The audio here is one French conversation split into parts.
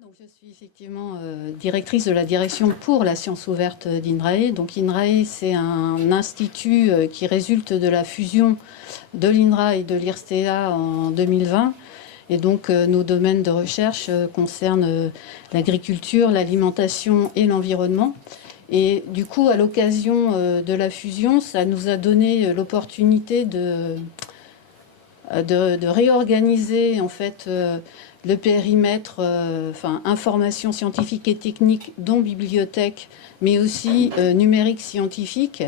Donc, je suis effectivement directrice de la direction pour la science ouverte d'INRAE. Donc INRAE, c'est un institut qui résulte de la fusion de l'INRA et de l'IRSTEA en 2020. Et donc nos domaines de recherche concernent l'agriculture, l'alimentation et l'environnement. Et du coup, à l'occasion de la fusion, ça nous a donné l'opportunité de réorganiser en fait le périmètre, enfin information scientifique et technique, dont bibliothèque, mais aussi numérique scientifique,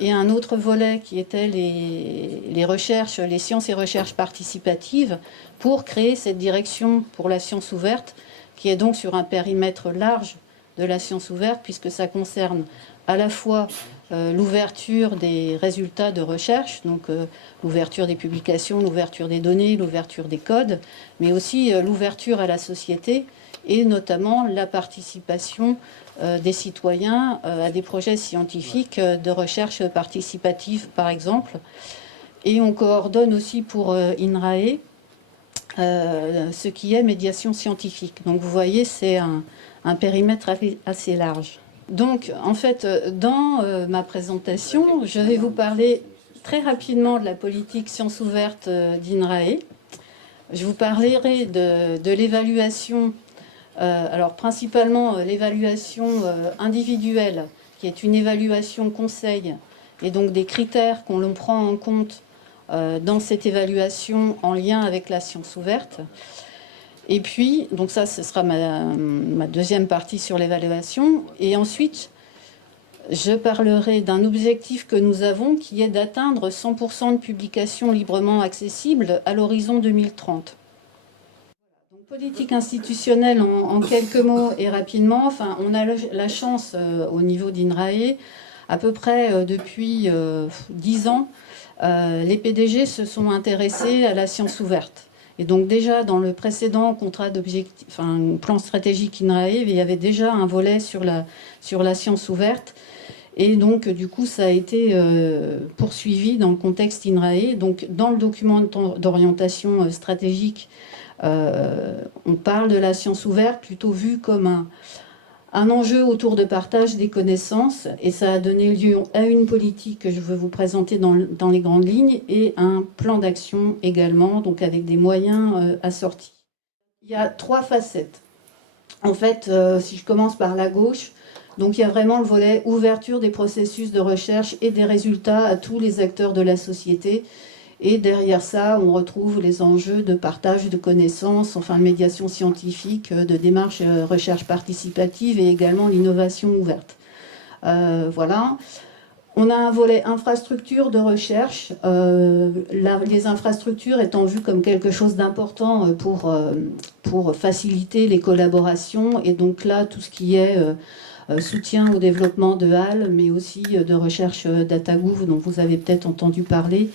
et un autre volet qui était les recherches, les sciences et recherches participatives, pour créer cette direction pour la science ouverte, qui est donc sur un périmètre large de la science ouverte, puisque ça concerne à la fois l'ouverture des résultats de recherche, donc l'ouverture des publications, l'ouverture des données, l'ouverture des codes, mais aussi l'ouverture à la société et notamment la participation des citoyens à des projets scientifiques de recherche participative, par exemple. Et on coordonne aussi pour INRAE ce qui est médiation scientifique. Donc vous voyez, c'est un périmètre assez large. Donc, en fait, dans ma présentation, je vais vous parler très rapidement de la politique sciences ouvertes d'INRAE. Je vous parlerai de l'évaluation, alors principalement l'évaluation individuelle, qui est une évaluation conseil, et donc des critères qu'on prend en compte dans cette évaluation en lien avec la science ouverte. Et puis, donc ça, ce sera ma deuxième partie sur l'évaluation. Et ensuite, je parlerai d'un objectif que nous avons qui est d'atteindre 100% de publications librement accessibles à l'horizon 2030. Donc, politique institutionnelle en quelques mots et rapidement. Enfin, on a la chance au niveau d'INRAE, à peu près depuis 10 ans, les PDG se sont intéressés à la science ouverte. Et donc déjà, dans le précédent contrat d'objectif, enfin, plan stratégique INRAE, il y avait déjà un volet sur la science ouverte. Et donc, du coup, ça a été poursuivi dans le contexte INRAE. Donc, dans le document d'orientation stratégique, on parle de la science ouverte plutôt vue comme un enjeu autour de partage des connaissances, et ça a donné lieu à une politique que je veux vous présenter dans les grandes lignes, et un plan d'action également, donc avec des moyens assortis. Il y a 3 facettes. En fait, si je commence par la gauche, donc il y a vraiment le volet ouverture des processus de recherche et des résultats à tous les acteurs de la société. Et derrière ça, on retrouve les enjeux de partage de connaissances, enfin de médiation scientifique, de démarche recherche participative et également l'innovation ouverte. Voilà. On a un volet infrastructure de recherche, les infrastructures étant vues comme quelque chose d'important pour faciliter les collaborations, et donc là, tout ce qui est soutien au développement de HAL, mais aussi de recherche DataGouv, dont vous avez peut-être entendu parler,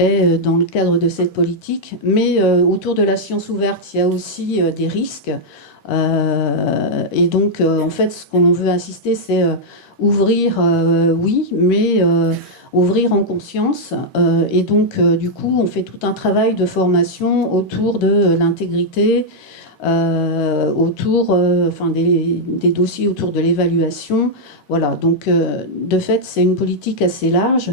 est dans le cadre de cette politique. Mais autour de la science ouverte, il y a aussi des risques. Et donc, en fait, ce qu'on veut insister, c'est ouvrir, oui, mais ouvrir en conscience. Et donc, du coup, on fait tout un travail de formation autour de l'intégrité, autour enfin, des dossiers autour de l'évaluation. Voilà, donc, de fait, c'est une politique assez large.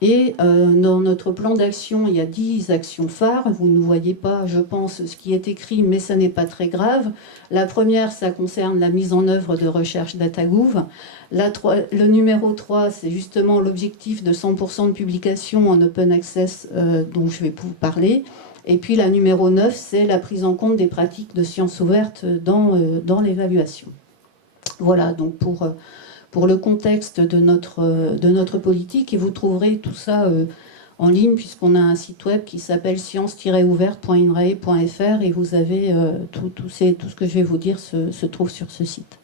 Et dans notre plan d'action, il y a 10 actions phares. Vous ne voyez pas, je pense, ce qui est écrit, mais ça n'est pas très grave. La première, ça concerne la mise en œuvre de recherche DataGouv. Le numéro 3, c'est justement l'objectif de 100% de publication en open access dont je vais vous parler. Et puis la numéro 9, c'est la prise en compte des pratiques de sciences ouvertes dans l'évaluation. Voilà, donc pour le contexte de notre politique, et vous trouverez tout ça en ligne, puisqu'on a un site web qui s'appelle science-ouverte.inrae.fr, et vous avez tout ce que je vais vous dire se trouve sur ce site.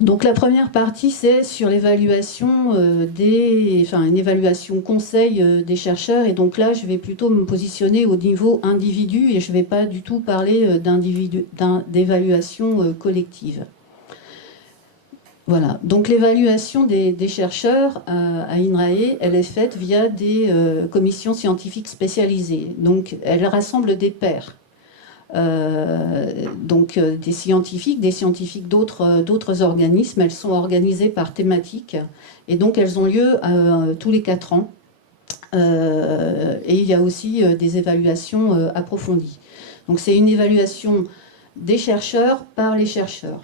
Donc la première partie, c'est sur l'évaluation une évaluation conseil des chercheurs, et donc là je vais plutôt me positionner au niveau individu, et je ne vais pas du tout parler d'évaluation collective. Voilà, donc l'évaluation des chercheurs à INRAE, elle est faite via des commissions scientifiques spécialisées. Donc elle rassemble des pairs. donc des scientifiques d'autres organismes. Elles sont organisées par thématique et donc elles ont lieu tous les 4 ans. Et il y a aussi des évaluations approfondies. Donc c'est une évaluation des chercheurs par les chercheurs.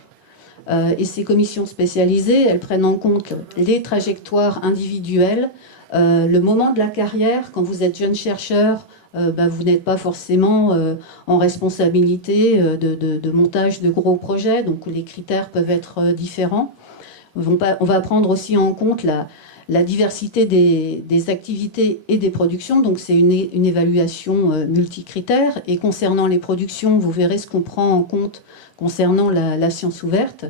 Et ces commissions spécialisées, elles prennent en compte les trajectoires individuelles, le moment de la carrière. Quand vous êtes jeune chercheur, vous n'êtes pas forcément en responsabilité de montage de gros projets, donc les critères peuvent être différents. On va prendre aussi en compte la diversité des activités et des productions, donc c'est une évaluation multicritère. Et concernant les productions, vous verrez ce qu'on prend en compte concernant la science ouverte.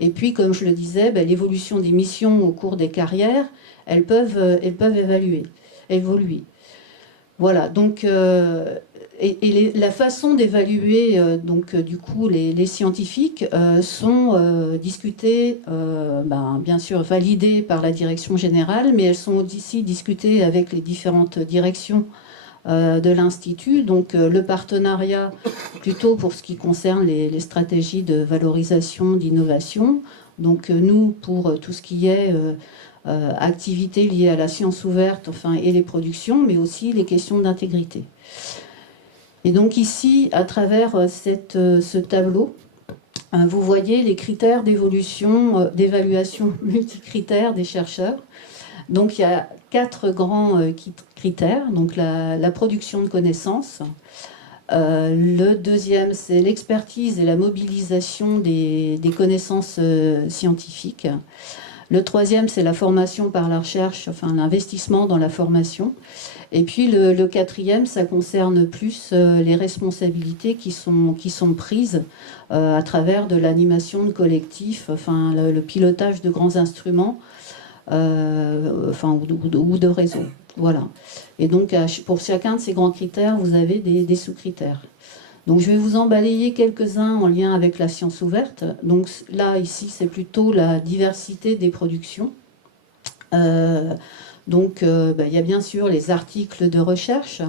Et puis, comme je le disais, l'évolution des missions au cours des carrières, elles peuvent évoluer. Voilà, donc, la façon d'évaluer du coup les scientifiques sont discutées, bien sûr validées par la direction générale, mais elles sont aussi discutées avec les différentes directions de l'Institut. Donc le partenariat, plutôt pour ce qui concerne les stratégies de valorisation, d'innovation. Donc nous, pour tout ce qui est activités liées à la science ouverte, et les productions, mais aussi les questions d'intégrité. Et donc ici, à travers ce tableau, vous voyez les critères d'évaluation multicritères des chercheurs. Donc il y a 4 grands critères. Donc la production de connaissances. Le deuxième, c'est l'expertise et la mobilisation des connaissances scientifiques. Le troisième, c'est la formation par la recherche, l'investissement dans la formation. Et puis le quatrième, ça concerne plus les responsabilités qui sont prises à travers de l'animation de collectifs, le pilotage de grands instruments, ou de réseaux. Voilà. Et donc pour chacun de ces grands critères, vous avez des sous-critères. Donc je vais vous en balayer quelques-uns en lien avec la science ouverte. Donc là, ici, c'est plutôt la diversité des productions. Donc il y a bien sûr les articles de recherche,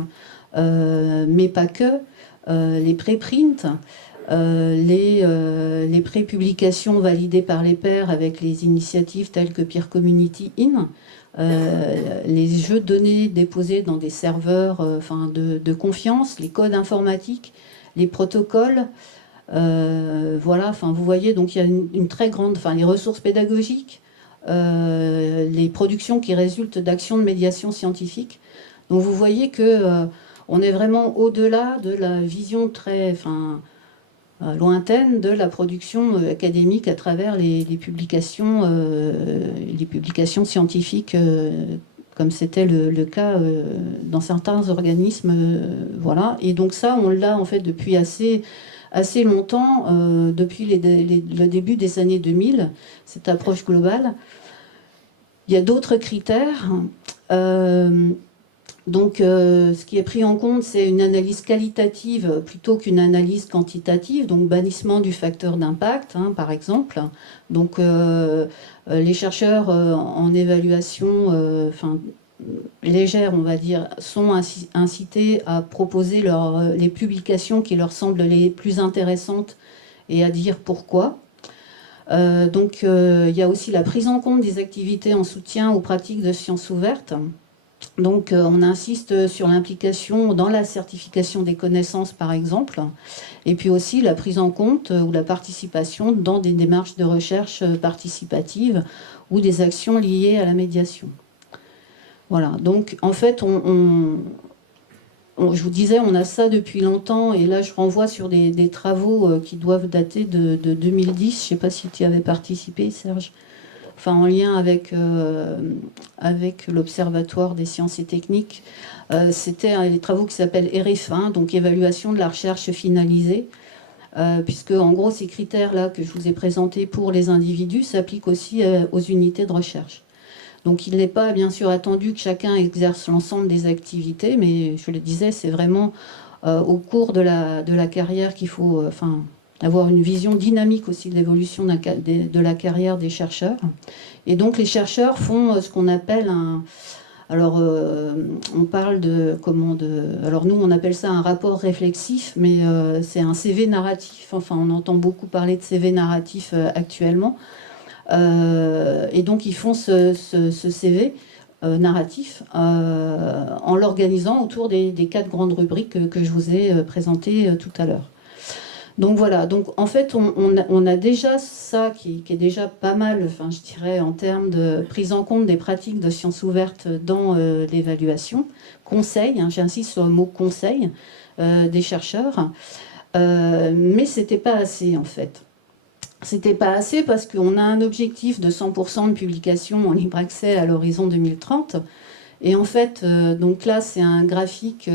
mais pas que, les préprints, les pré-publications validées par les pairs avec les initiatives telles que Peer Community In, les jeux de données déposés dans des serveurs de confiance, les codes informatiques, les protocoles, voilà, vous voyez, donc il y a une très grande, les ressources pédagogiques, les productions qui résultent d'actions de médiation scientifique. Donc vous voyez que on est vraiment au-delà de la vision très lointaine de la production académique à travers les publications scientifiques, comme c'était le cas dans certains organismes. Voilà. Et donc ça, on l'a en fait depuis assez longtemps, depuis le début des années 2000, cette approche globale. Il y a d'autres critères. Donc, ce qui est pris en compte, c'est une analyse qualitative plutôt qu'une analyse quantitative, donc bannissement du facteur d'impact, par exemple. Donc, les chercheurs en évaluation légère, on va dire, sont incités à proposer les publications qui leur semblent les plus intéressantes et à dire pourquoi. Donc, il y a aussi la prise en compte des activités en soutien aux pratiques de sciences ouvertes. Donc, on insiste sur l'implication dans la certification des connaissances, par exemple, et puis aussi la prise en compte ou la participation dans des démarches de recherche participative ou des actions liées à la médiation. Voilà, donc en fait, je vous disais, on a ça depuis longtemps, et là je renvoie sur des travaux qui doivent dater de 2010. Je ne sais pas si tu y avais participé, Serge. En lien avec l'Observatoire des sciences et techniques. C'était les travaux qui s'appellent RF1, donc évaluation de la recherche finalisée, puisque en gros ces critères-là que je vous ai présentés pour les individus s'appliquent aussi aux unités de recherche. Donc il n'est pas bien sûr attendu que chacun exerce l'ensemble des activités, mais je le disais, c'est vraiment au cours de la carrière qu'il faut avoir une vision dynamique aussi de l'évolution de la carrière des chercheurs. Et donc les chercheurs font ce qu'on appelle Alors, on parle alors nous, on appelle ça un rapport réflexif, mais c'est un CV narratif. Enfin, on entend beaucoup parler de CV narratif actuellement. Et donc, ils font ce CV narratif en l'organisant autour des 4 grandes rubriques que je vous ai présentées tout à l'heure. Donc voilà, donc en fait on a déjà ça qui est déjà pas mal, enfin, je dirais en termes de prise en compte des pratiques de sciences ouvertes dans l'évaluation, conseil, hein, j'insiste sur le mot conseil des chercheurs, mais c'était pas assez en fait. C'était pas assez parce qu'on a un objectif de 100% de publication en libre accès à l'horizon 2030. Et en fait, donc là, c'est un graphique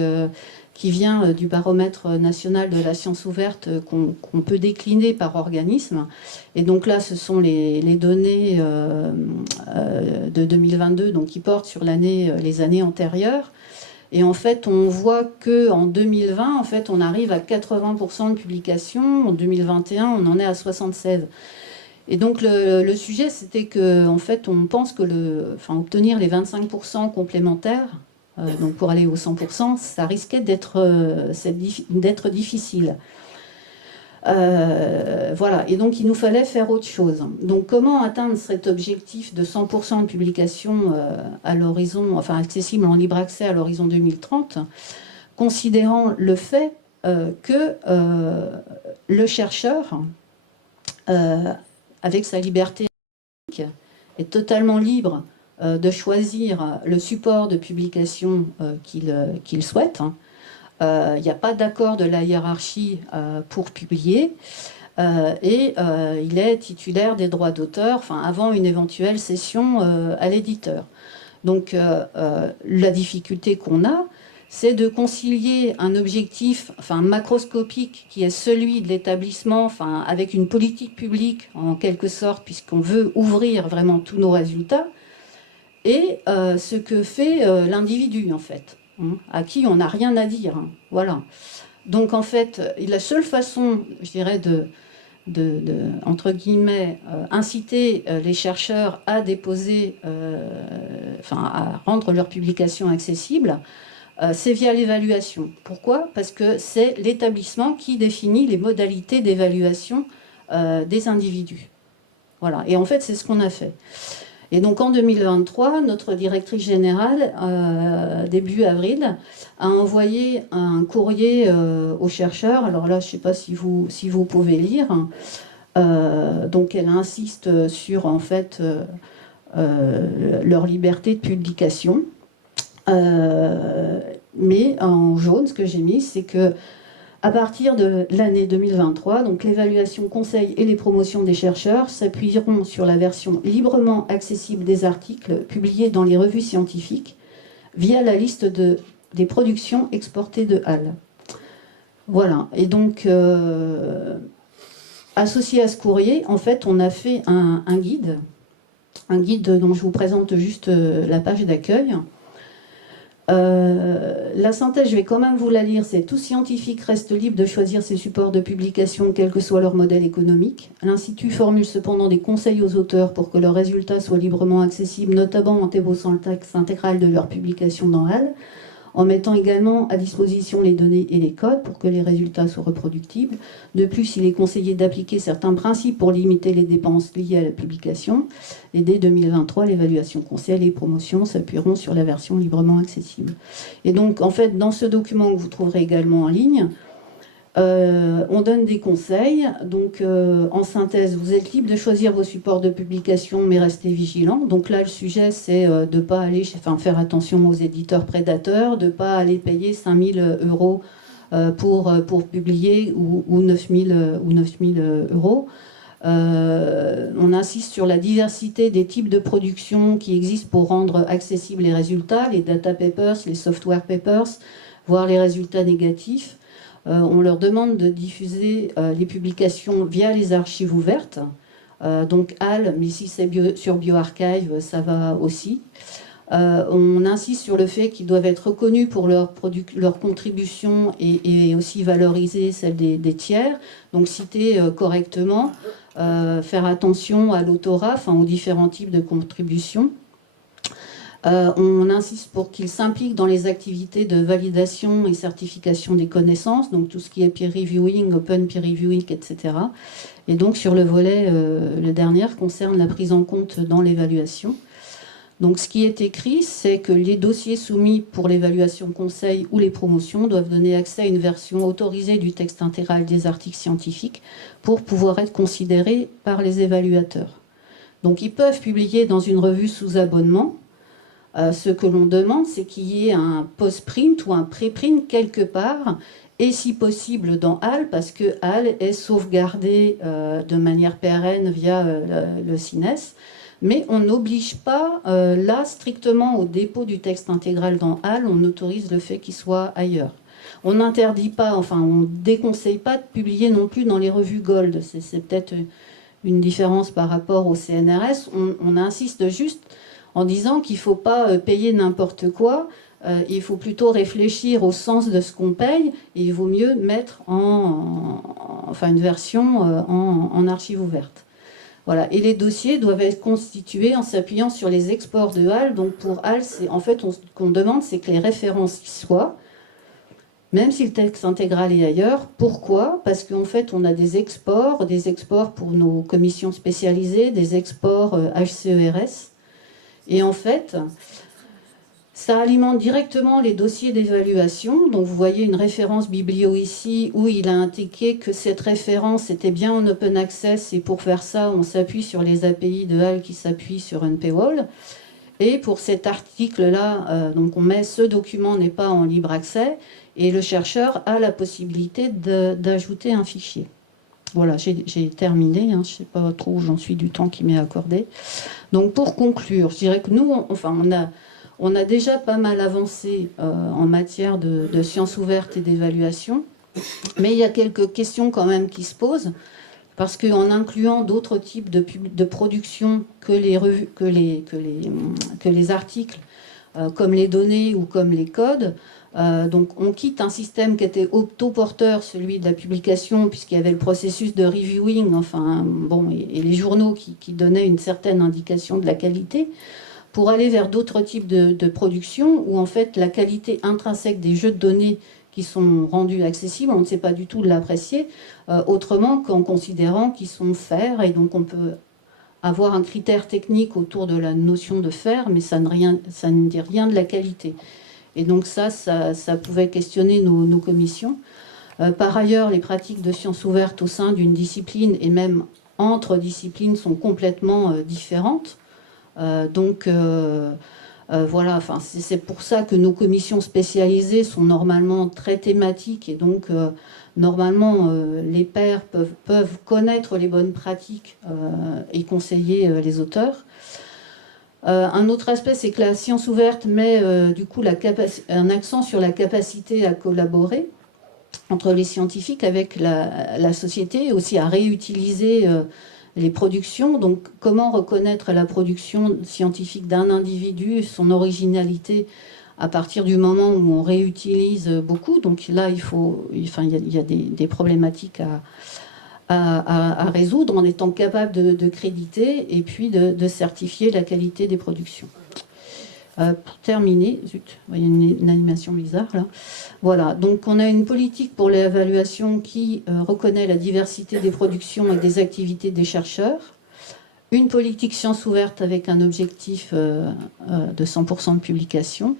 qui vient du baromètre national de la science ouverte qu'on peut décliner par organisme. Et donc là, ce sont les données de 2022, donc qui portent sur les années antérieures. Et en fait, on voit qu'en 2020, en fait, on arrive à 80% de publication. En 2021, on en est à 76%. Et donc le sujet, c'était que, en fait, on pense que obtenir les 25% complémentaires, donc pour aller au 100%, ça risquait d'être difficile. Voilà, et donc il nous fallait faire autre chose. Donc comment atteindre cet objectif de 100% de publication à l'horizon, enfin accessible en libre accès à l'horizon 2030, considérant le fait que le chercheur, avec sa liberté, est totalement libre de choisir le support de publication qu'il souhaite. Il n'y a pas d'accord de la hiérarchie pour publier. Et il est titulaire des droits d'auteur, enfin, avant une éventuelle cession à l'éditeur. Donc la difficulté qu'on a, c'est de concilier un objectif, enfin, macroscopique qui est celui de l'établissement, enfin, avec une politique publique en quelque sorte, puisqu'on veut ouvrir vraiment tous nos résultats, et ce que fait l'individu en fait, hein, à qui on n'a rien à dire. Hein, voilà. Donc en fait, la seule façon, je dirais, entre guillemets, inciter les chercheurs à déposer, enfin à rendre leurs publications accessibles, c'est via l'évaluation. Pourquoi? Parce que c'est l'établissement qui définit les modalités d'évaluation des individus. Voilà. Et en fait, c'est ce qu'on a fait. Et donc en 2023, notre directrice générale, début avril, a envoyé un courrier aux chercheurs. Alors là, je ne sais pas si vous pouvez lire. Donc elle insiste sur en fait leur liberté de publication. Mais en jaune, ce que j'ai mis, c'est que à partir de l'année 2023, donc l'évaluation conseil et les promotions des chercheurs s'appuieront sur la version librement accessible des articles publiés dans les revues scientifiques via la liste des productions exportées de Halle. Voilà. Et donc, associé à ce courrier, en fait, on a fait un guide dont je vous présente juste la page d'accueil. La synthèse, je vais quand même vous la lire, c'est: tout scientifique reste libre de choisir ses supports de publication, quel que soit leur modèle économique. L'Institut formule cependant des conseils aux auteurs pour que leurs résultats soient librement accessibles, notamment en débossant le texte intégral de leur publication dans Halle, en mettant également à disposition les données et les codes pour que les résultats soient reproductibles. De plus, il est conseillé d'appliquer certains principes pour limiter les dépenses liées à la publication. Et dès 2023, l'évaluation conseil et les promotions s'appuieront sur la version librement accessible. Et donc, en fait, dans ce document que vous trouverez également en ligne, on donne des conseils. Donc, en synthèse, vous êtes libre de choisir vos supports de publication, mais restez vigilants. Donc là, le sujet, c'est de ne pas aller faire attention aux éditeurs prédateurs, de ne pas aller payer 5 000 euros pour publier ou 9 000 euros. On insiste sur la diversité des types de production qui existent pour rendre accessibles les résultats, les data papers, les software papers, voire les résultats négatifs. On leur demande de diffuser les publications via les archives ouvertes, donc Halle, mais si c'est sur bioRxiv, ça va aussi. On insiste sur le fait qu'ils doivent être reconnus pour leur contribution et aussi valoriser celle des tiers, donc citer correctement, faire attention à l'autorat, enfin aux différents types de contributions. On insiste pour qu'il s'implique dans les activités de validation et certification des connaissances, donc tout ce qui est peer reviewing, open peer reviewing, etc. Et donc sur le volet, le dernier, concerne la prise en compte dans l'évaluation. Donc ce qui est écrit, c'est que les dossiers soumis pour l'évaluation conseil ou les promotions doivent donner accès à une version autorisée du texte intégral des articles scientifiques pour pouvoir être considérés par les évaluateurs. Donc ils peuvent publier dans une revue sous abonnement. Ce que l'on demande, c'est qu'il y ait un post-print ou un pré-print quelque part, et si possible dans HAL, parce que HAL est sauvegardé de manière pérenne via le CINES. Mais on n'oblige pas, là, strictement au dépôt du texte intégral dans HAL, on autorise le fait qu'il soit ailleurs. On n'interdit pas, enfin, on déconseille pas de publier non plus dans les revues Gold. C'est peut-être une différence par rapport au CNRS. On insiste juste en disant qu'il ne faut pas payer n'importe quoi. Il faut plutôt réfléchir au sens de ce qu'on paye, et il vaut mieux mettre enfin, une version en archive ouverte. Voilà. Et les dossiers doivent être constitués en s'appuyant sur les exports de HAL. Donc pour HAL, en fait, ce qu'on demande, c'est que les références y soient, même si le texte intégral est ailleurs. Pourquoi? Parce qu'en fait, on a des exports pour nos commissions spécialisées, des exports HCERS. Et en fait, ça alimente directement les dossiers d'évaluation. Donc vous voyez une référence biblio ici où il a indiqué que cette référence était bien en open access, et pour faire ça, on s'appuie sur les API de HAL qui s'appuient sur un paywall. Et pour cet article-là, donc on met ce document n'est pas en libre accès, et le chercheur a la possibilité d'ajouter un fichier. Voilà, j'ai terminé, hein, je ne sais pas trop où j'en suis du temps qui m'est accordé. Donc pour conclure, je dirais que nous, on a déjà pas mal avancé en matière de sciences ouvertes et d'évaluation, mais il y a quelques questions quand même qui se posent, parce qu'en incluant d'autres types de production que les articles, comme les données ou comme les codes, donc on quitte un système qui était autoporteur, celui de la publication, puisqu'il y avait le processus de reviewing, enfin, bon, et les journaux qui donnaient une certaine indication de la qualité, pour aller vers d'autres types de production où en fait la qualité intrinsèque des jeux de données qui sont rendus accessibles, on ne sait pas du tout l'apprécier autrement qu'en considérant qu'ils sont fairs, et donc on peut avoir un critère technique autour de la notion de faire, mais ça ne dit rien de la qualité. Et donc ça pouvait questionner nos commissions. Par ailleurs, les pratiques de sciences ouvertes au sein d'une discipline et même entre disciplines sont complètement différentes. Voilà, enfin, c'est pour ça que nos commissions spécialisées sont normalement très thématiques, et donc normalement les pairs peuvent connaître les bonnes pratiques et conseiller les auteurs. Un autre aspect, c'est que la science ouverte met du coup un accent sur la capacité à collaborer entre les scientifiques avec la société, et aussi à réutiliser les productions. Donc comment reconnaître la production scientifique d'un individu, son originalité, à partir du moment où on réutilise beaucoup. Donc là, il y a des problématiques à résoudre en étant capable de créditer et puis de certifier la qualité des productions. Pour terminer, zut, il y a une animation bizarre là. Voilà, donc on a une politique pour l'évaluation qui reconnaît la diversité des productions et des activités des chercheurs. Une politique science ouverte avec un objectif de 100% de publication.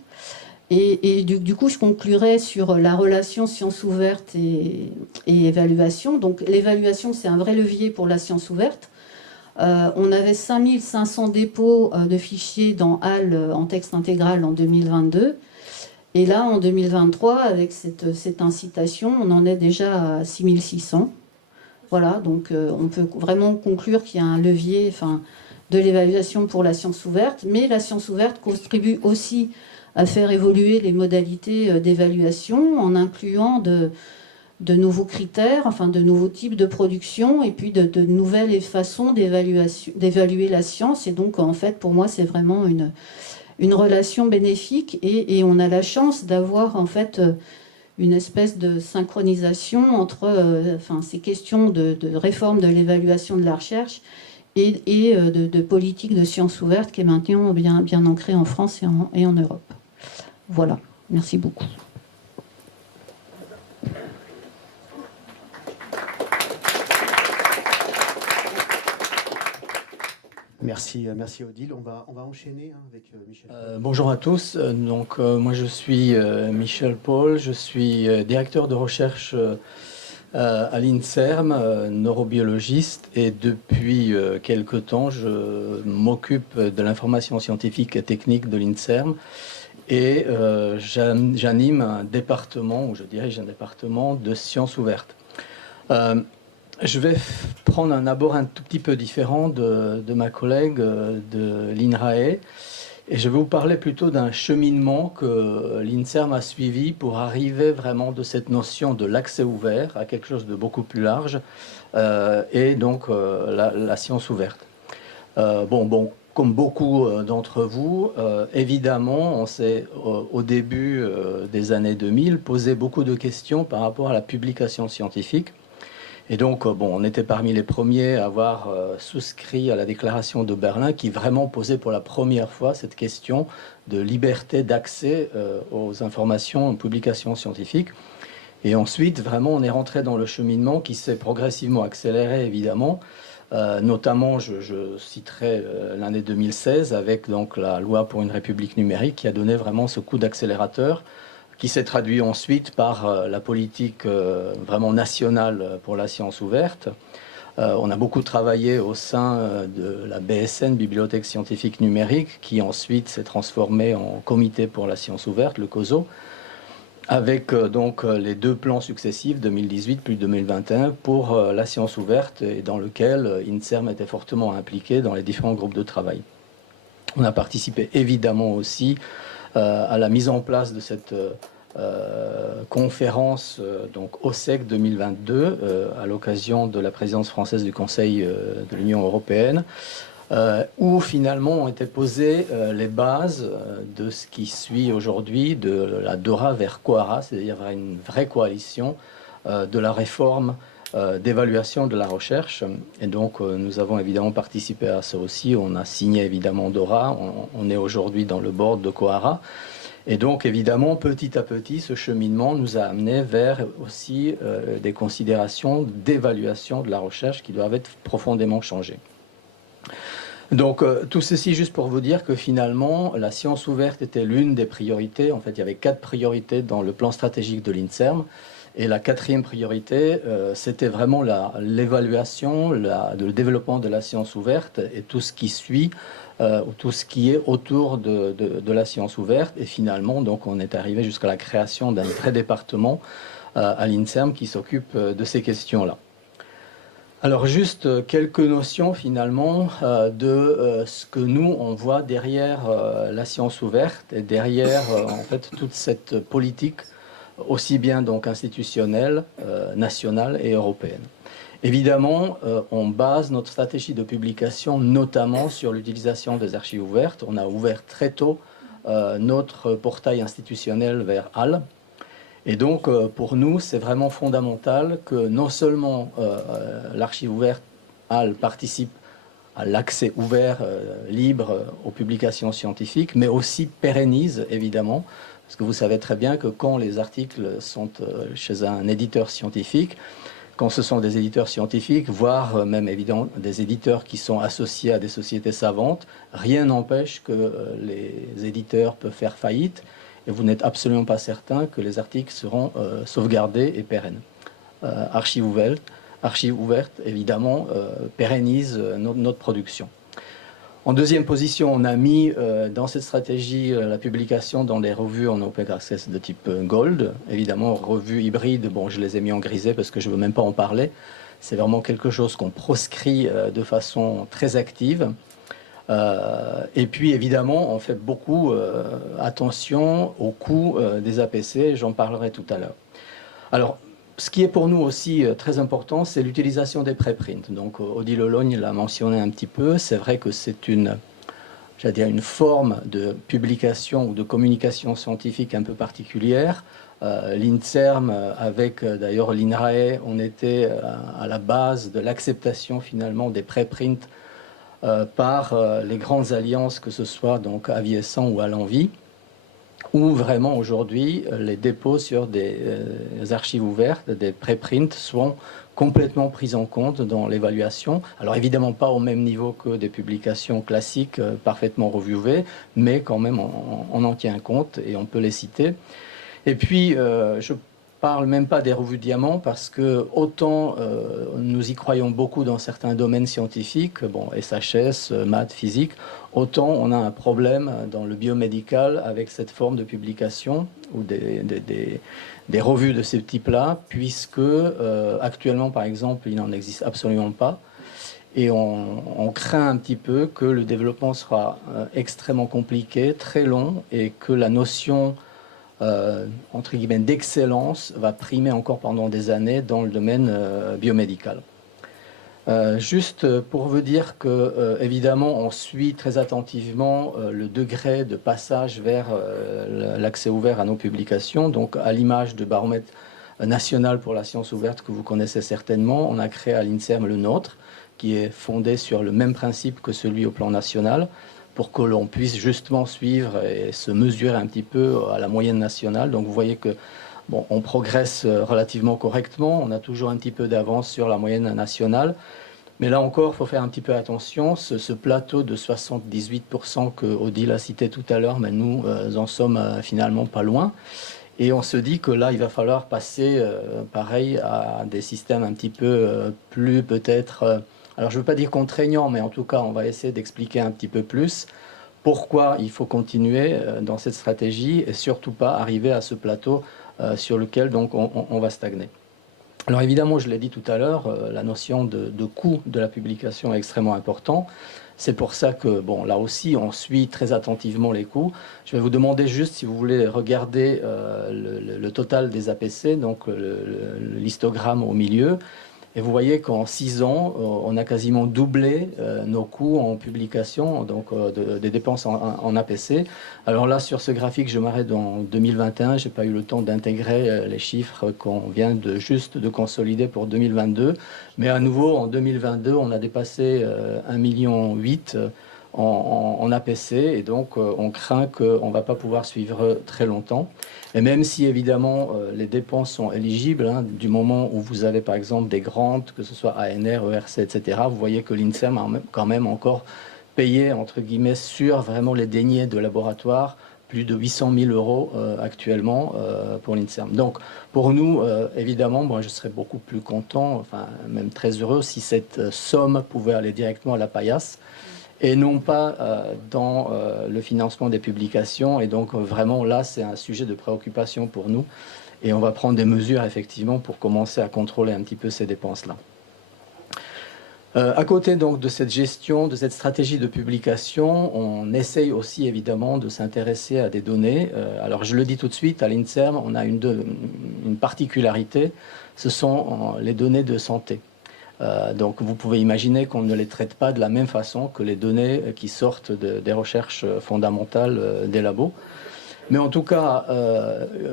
Et du coup, je conclurai sur la relation science ouverte et évaluation. Donc l'évaluation, c'est un vrai levier pour la science ouverte. On avait 5500 dépôts de fichiers dans HAL en texte intégral en 2022. Et là, en 2023, avec cette incitation, on en est déjà à 6600. Voilà, donc on peut vraiment conclure qu'il y a un levier de l'évaluation pour la science ouverte. Mais la science ouverte contribue aussi à faire évoluer les modalités d'évaluation en incluant de nouveaux critères, de nouveaux types de production, et puis de nouvelles façons d'évaluer la science. Et donc, en fait, pour moi, c'est vraiment une relation bénéfique, et on a la chance d'avoir, en fait, une espèce de synchronisation entre ces questions de réforme de l'évaluation de la recherche et de politique de sciences ouvertes qui est maintenant bien ancrée en France et en Europe. Voilà, merci beaucoup. Merci Odile. On va enchaîner avec Michel. Bonjour à tous. Moi je suis Michel Paul, je suis directeur de recherche à l'INSERM, neurobiologiste, et depuis quelque temps je m'occupe de l'information scientifique et technique de l'INSERM, et j'anime un département, ou je dirige un département de sciences ouvertes. Je vais prendre un abord un tout petit peu différent de ma collègue de l'INRAE, et je vais vous parler plutôt d'un cheminement que l'INSERM a suivi pour arriver vraiment de cette notion de l'accès ouvert à quelque chose de beaucoup plus large, et donc la science ouverte. Comme beaucoup d'entre vous, évidemment, on s'est au début des années 2000 posé beaucoup de questions par rapport à la publication scientifique. Et donc, on était parmi les premiers à avoir souscrit à la déclaration de Berlin qui vraiment posait pour la première fois cette question de liberté d'accès aux informations, aux publications scientifiques. Et ensuite, vraiment, on est rentré dans le cheminement qui s'est progressivement accéléré, évidemment. Notamment, je citerai l'année 2016 avec donc la loi pour une république numérique qui a donné vraiment ce coup d'accélérateur, qui s'est traduit ensuite par la politique vraiment nationale pour la science ouverte. On a beaucoup travaillé au sein de la BSN, Bibliothèque scientifique numérique, qui ensuite s'est transformée en comité pour la science ouverte, le COSO, avec donc les deux plans successifs, 2018 puis 2021, pour la science ouverte, et dans lequel INSERM était fortement impliqué dans les différents groupes de travail. On a participé évidemment aussi à la mise en place de cette conférence donc OSEC 2022 à l'occasion de la présidence française du Conseil de l'Union européenne, où finalement ont été posées les bases de ce qui suit aujourd'hui de la DORA vers COARA, c'est-à-dire vers une vraie coalition de la réforme d'évaluation de la recherche. Et donc nous avons évidemment participé à ça aussi. On a signé évidemment DORA, on est aujourd'hui dans le board de COARA. Et donc évidemment, petit à petit, ce cheminement nous a amené vers aussi des considérations d'évaluation de la recherche qui doivent être profondément changées. Donc tout ceci juste pour vous dire que finalement, la science ouverte était l'une des priorités. En fait, il y avait 4 priorités dans le plan stratégique de l'INSERM. Et la 4e priorité, c'était vraiment l'évaluation, le développement de la science ouverte et tout ce qui suit, tout ce qui est autour de la science ouverte. Et finalement, donc, on est arrivé jusqu'à la création d'un vrai département à l'INSERM qui s'occupe de ces questions-là. Alors juste quelques notions finalement de ce que nous on voit derrière la science ouverte et derrière en fait toute cette politique aussi bien donc institutionnelle, nationale et européenne. Évidemment, on base notre stratégie de publication notamment sur l'utilisation des archives ouvertes. On a ouvert très tôt notre portail institutionnel vers HAL. Et donc, pour nous, c'est vraiment fondamental que non seulement l'archive ouverte HAL participe à l'accès ouvert, libre aux publications scientifiques, mais aussi pérennise, évidemment, parce que vous savez très bien que quand les articles sont chez un éditeur scientifique, quand ce sont des éditeurs scientifiques, voire même évidemment des éditeurs qui sont associés à des sociétés savantes, rien n'empêche que les éditeurs peuvent faire faillite et vous n'êtes absolument pas certain que les articles seront sauvegardés et pérennes. Archives ouvertes, évidemment, pérennisent notre production. En deuxième position, on a mis dans cette stratégie la publication dans des revues en open access de type Gold. Évidemment, revues hybrides, bon, je les ai mis en grisé parce que je ne veux même pas en parler. C'est vraiment quelque chose qu'on proscrit de façon très active. Et puis, évidemment, on fait beaucoup attention au coût des APC. J'en parlerai tout à l'heure. Alors, ce qui est pour nous aussi très important, c'est l'utilisation des préprints. Donc, Odile Lologne l'a mentionné un petit peu. C'est vrai que c'est une forme de publication ou de communication scientifique un peu particulière. L'INSERM, avec d'ailleurs l'INRAE, on était à la base de l'acceptation finalement des préprints par les grandes alliances, que ce soit donc Aviessant ou Alenvie, où vraiment aujourd'hui les dépôts sur des archives ouvertes, des préprints, sont complètement pris en compte dans l'évaluation. Alors évidemment pas au même niveau que des publications classiques parfaitement reviewées, mais quand même on en tient compte et on peut les citer. Et puis je parle même pas des revues Diamant, parce que autant nous y croyons beaucoup dans certains domaines scientifiques, bon, SHS, maths, physique, autant on a un problème dans le biomédical avec cette forme de publication ou des revues de ce type-là, puisque actuellement, par exemple, il n'en existe absolument pas. Et on craint un petit peu que le développement sera extrêmement compliqué, très long, et que la notion entre guillemets d'excellence va primer encore pendant des années dans le domaine biomédical. Juste pour vous dire que évidemment on suit très attentivement le degré de passage vers l'accès ouvert à nos publications. Donc à l'image de baromètre national pour la science ouverte que vous connaissez certainement, on a créé à l'INSERM le nôtre, qui est fondé sur le même principe que celui au plan national, pour que l'on puisse justement suivre et se mesurer un petit peu à la moyenne nationale. Donc vous voyez que bon, on progresse relativement correctement, on a toujours un petit peu d'avance sur la moyenne nationale, mais là encore, il faut faire un petit peu attention. Ce plateau de 78% que Odile a cité tout à l'heure, mais nous en sommes finalement pas loin. Et on se dit que là, il va falloir passer, pareil, à des systèmes un petit peu plus peut-être... alors je ne veux pas dire contraignant, mais en tout cas, on va essayer d'expliquer un petit peu plus pourquoi il faut continuer dans cette stratégie et surtout pas arriver à ce plateau sur lequel donc, on va stagner. Alors évidemment, je l'ai dit tout à l'heure, la notion de coût de la publication est extrêmement importante. C'est pour ça que, bon, là aussi, on suit très attentivement les coûts. Je vais vous demander juste, si vous voulez regarder le total des APC, donc l'histogramme au milieu. Et vous voyez qu'en 6 ans, on a quasiment doublé nos coûts en publication, donc des dépenses en APC. Alors là, sur ce graphique, je m'arrête en 2021. Je n'ai pas eu le temps d'intégrer les chiffres qu'on vient juste de consolider pour 2022. Mais à nouveau, en 2022, on a dépassé 1,8 million en APC. Et donc, on craint qu'on ne va pas pouvoir suivre très longtemps. Et même si, évidemment, les dépenses sont éligibles, hein, du moment où vous avez, par exemple, des grants, que ce soit ANR, ERC, etc., vous voyez que l'INSERM a quand même encore payé, entre guillemets, sur vraiment les deniers de laboratoire, plus de 800 000 € actuellement pour l'INSERM. Donc, pour nous, évidemment, moi, je serais beaucoup plus content, enfin, même très heureux, si cette somme pouvait aller directement à la paillasse, et non pas dans le financement des publications. Et donc vraiment là, c'est un sujet de préoccupation pour nous. Et on va prendre des mesures effectivement pour commencer à contrôler un petit peu ces dépenses-là. À côté donc de cette gestion, de cette stratégie de publication, on essaye aussi évidemment de s'intéresser à des données. Alors je le dis tout de suite, à l'INSERM, on a une particularité, ce sont les données de santé. Donc vous pouvez imaginer qu'on ne les traite pas de la même façon que les données qui sortent des recherches fondamentales des labos. Mais en tout cas,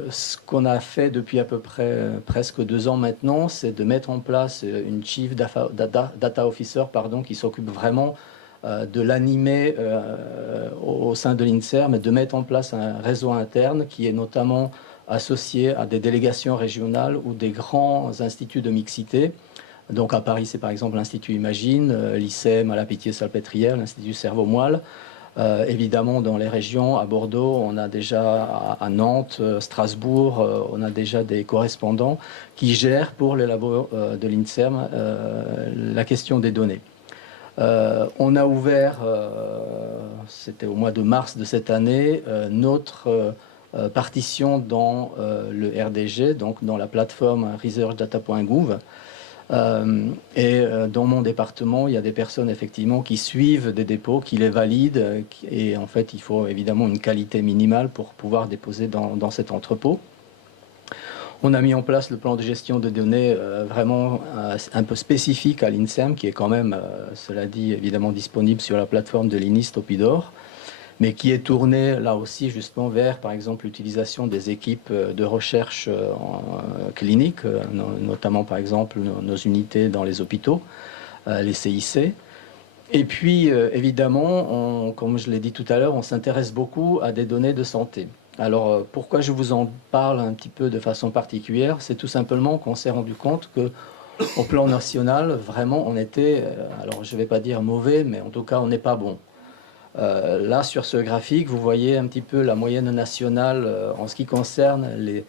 ce qu'on a fait depuis à peu près presque 2 ans maintenant, c'est de mettre en place une Chief Data Officer qui s'occupe vraiment de l'animer au sein de l'INSERM, et de mettre en place un réseau interne qui est notamment associé à des délégations régionales ou des grands instituts de mixité. Donc à Paris, c'est par exemple l'Institut Imagine, l'ICEM à la Pitié-Salpêtrière, l'Institut Cerveau-Moelle. Évidemment, dans les régions, à Bordeaux, on a déjà à Nantes, Strasbourg, on a déjà des correspondants qui gèrent pour les labos de l'INSERM la question des données. On a ouvert, c'était au mois de mars de cette année, notre partition dans le RDG, donc dans la plateforme researchdata.gouv. Et dans mon département, il y a des personnes effectivement qui suivent des dépôts, qui les valident, et en fait il faut évidemment une qualité minimale pour pouvoir déposer dans cet entrepôt. On a mis en place le plan de gestion de données vraiment un peu spécifique à l'INSERM, qui est quand même, cela dit, évidemment disponible sur la plateforme de l'INIST Opidor, mais qui est tourné là aussi justement vers, par exemple, l'utilisation des équipes de recherche clinique, notamment par exemple nos unités dans les hôpitaux, les CIC. Et puis, évidemment, comme je l'ai dit tout à l'heure, on s'intéresse beaucoup à des données de santé. Alors, pourquoi je vous en parle un petit peu de façon particulière? C'est tout simplement qu'on s'est rendu compte que, au plan national, vraiment, on était, alors je ne vais pas dire mauvais, mais en tout cas, on n'est pas bon. Là, sur ce graphique, vous voyez un petit peu la moyenne nationale en ce qui concerne les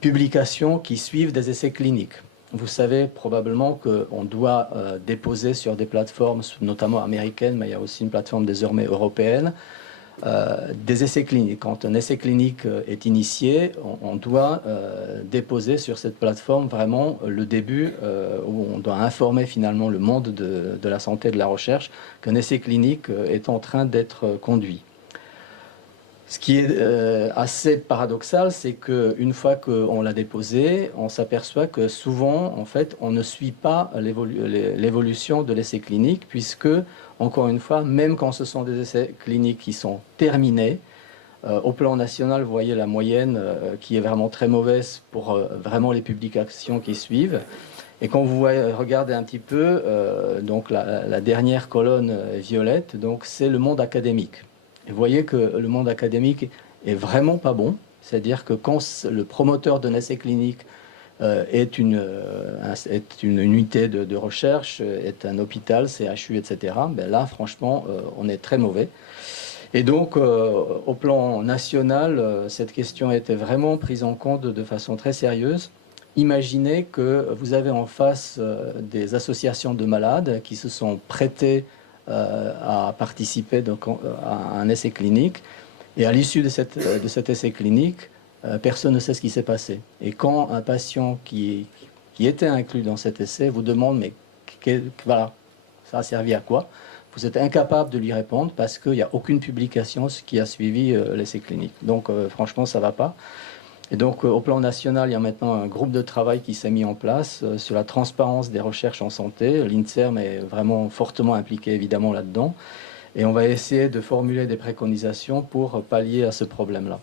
publications qui suivent des essais cliniques. Vous savez probablement qu'on doit déposer sur des plateformes, notamment américaines, mais il y a aussi une plateforme désormais européenne, des essais cliniques. Quand un essai clinique est initié, on doit déposer sur cette plateforme vraiment le début où on doit informer finalement le monde de la santé et de la recherche qu'un essai clinique est en train d'être conduit. Ce qui est assez paradoxal, c'est qu'une fois qu'on l'a déposé, on s'aperçoit que souvent, en fait, on ne suit pas l'évolution de l'essai clinique, puisque, encore une fois, même quand ce sont des essais cliniques qui sont terminés, au plan national, vous voyez la moyenne qui est vraiment très mauvaise pour vraiment les publications qui suivent. Et quand vous regardez un petit peu, donc la dernière colonne violette, donc c'est le monde académique. Et vous voyez que le monde académique est vraiment pas bon, c'est-à-dire que quand le promoteur d'un essai clinique est une unité de recherche, est un hôpital, CHU, etc., ben là, franchement, on est très mauvais. Et donc, au plan national, cette question a été vraiment prise en compte de façon très sérieuse. Imaginez que vous avez en face des associations de malades qui se sont prêtées à participer donc, à un essai clinique. Et à l'issue de cet essai clinique, personne ne sait ce qui s'est passé. Et quand un patient qui était inclus dans cet essai vous demande « mais voilà, ça a servi à quoi ?» Vous êtes incapable de lui répondre parce qu'il n'y a aucune publication qui a suivi l'essai clinique. Donc franchement, ça ne va pas. Et donc, au plan national, il y a maintenant un groupe de travail qui s'est mis en place sur la transparence des recherches en santé. L'INSERM est vraiment fortement impliqué, évidemment, là-dedans. Et on va essayer de formuler des préconisations pour pallier à ce problème-là.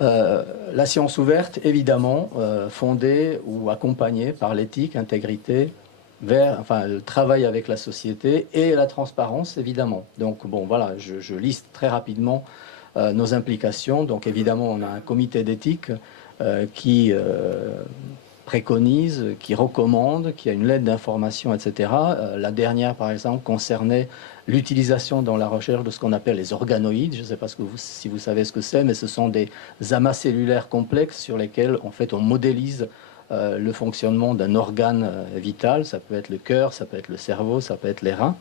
La science ouverte, évidemment, fondée ou accompagnée par l'éthique, intégrité, enfin, le travail avec la société et la transparence, évidemment. Donc, bon, voilà, je liste très rapidement nos implications. Donc évidemment, on a un comité d'éthique qui préconise, qui recommande, qui a une lettre d'information, etc. La dernière, par exemple, concernait l'utilisation dans la recherche de ce qu'on appelle les organoïdes. Je ne sais pas si vous savez ce que c'est, mais ce sont des amas cellulaires complexes sur lesquels, en fait, on modélise le fonctionnement d'un organe vital. Ça peut être le cœur, ça peut être le cerveau, ça peut être les reins.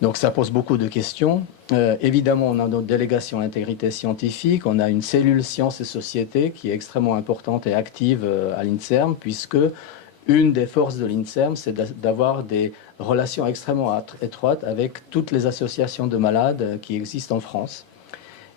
Donc ça pose beaucoup de questions. Évidemment, on a notre délégation intégrité scientifique, on a une cellule sciences et société qui est extrêmement importante et active à l'INSERM, puisque une des forces de l'INSERM, c'est d'avoir des relations extrêmement étroites avec toutes les associations de malades qui existent en France.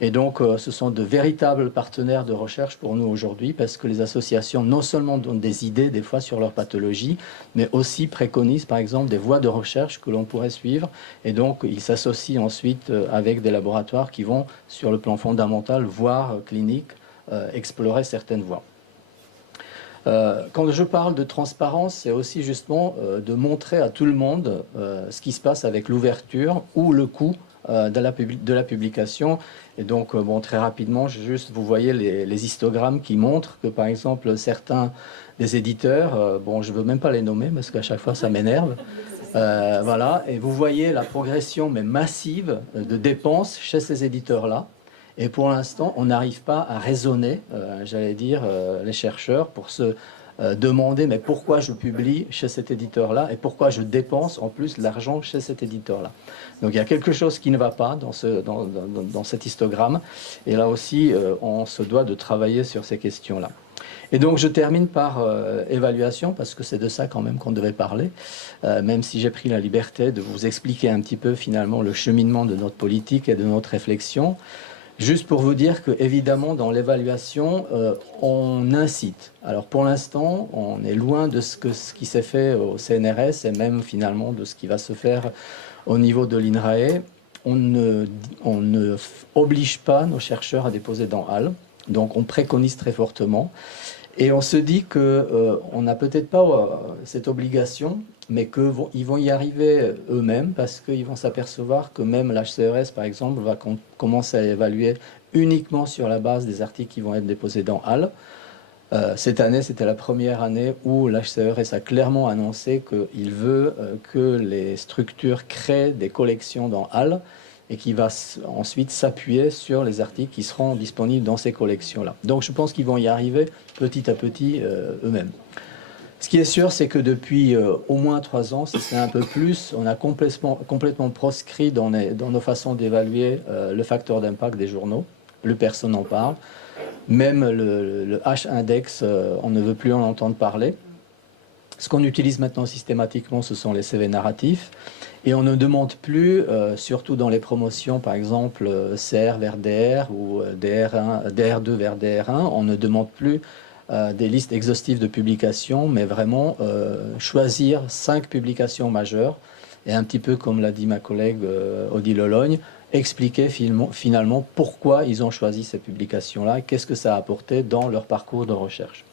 Et donc, ce sont de véritables partenaires de recherche pour nous aujourd'hui, parce que les associations non seulement donnent des idées des fois sur leur pathologie, mais aussi préconisent par exemple des voies de recherche que l'on pourrait suivre. Et donc, ils s'associent ensuite avec des laboratoires qui vont, sur le plan fondamental, voire clinique, explorer certaines voies. Quand je parle de transparence, c'est aussi justement de montrer à tout le monde ce qui se passe avec l'ouverture ou le coût de la publication. Et donc, bon, très rapidement, vous voyez les histogrammes qui montrent que, par exemple, certains des éditeurs, bon, je ne veux même pas les nommer parce qu'à chaque fois, ça m'énerve. Voilà, et vous voyez la progression, mais massive, de dépenses chez ces éditeurs-là. Et pour l'instant, on n'arrive pas à raisonner, j'allais dire, les chercheurs pour se demander mais pourquoi je publie chez cet éditeur-là et pourquoi je dépense en plus l'argent chez cet éditeur-là. Donc il y a quelque chose qui ne va pas dans cet histogramme. Et là aussi, on se doit de travailler sur ces questions-là. Et donc je termine par évaluation, parce que c'est de ça quand même qu'on devait parler, même si j'ai pris la liberté de vous expliquer un petit peu finalement le cheminement de notre politique et de notre réflexion. Juste pour vous dire que, évidemment, dans l'évaluation, on incite. Alors, pour l'instant, on est loin de ce qui s'est fait au CNRS et même, finalement, de ce qui va se faire au niveau de l'INRAE. On ne oblige pas nos chercheurs à déposer dans HAL. Donc, on préconise très fortement. Et on se dit qu'on n'a peut-être pas cette obligation, mais qu'ils vont y arriver eux-mêmes, parce qu'ils vont s'apercevoir que même l'HCERES, par exemple, va commencer à évaluer uniquement sur la base des articles qui vont être déposés dans HAL. Cette année, c'était la première année où l'HCERES a clairement annoncé qu'il veut que les structures créent des collections dans HAL et qui va ensuite s'appuyer sur les articles qui seront disponibles dans ces collections-là. Donc je pense qu'ils vont y arriver petit à petit eux-mêmes. Ce qui est sûr, c'est que depuis au moins 3 ans, si c'est un peu plus, on a complètement proscrit dans nos façons d'évaluer le facteur d'impact des journaux. Plus personne n'en parle. Même le H-index, on ne veut plus en entendre parler. Ce qu'on utilise maintenant systématiquement, ce sont les CV narratifs. Et on ne demande plus, surtout dans les promotions, par exemple CR vers DR ou DR2 vers DR1, on ne demande plus des listes exhaustives de publications, mais vraiment choisir 5 publications majeures. Et un petit peu comme l'a dit ma collègue Odile Lologne, expliquer finalement pourquoi ils ont choisi ces publications-là et qu'est-ce que ça a apporté dans leur parcours de recherche.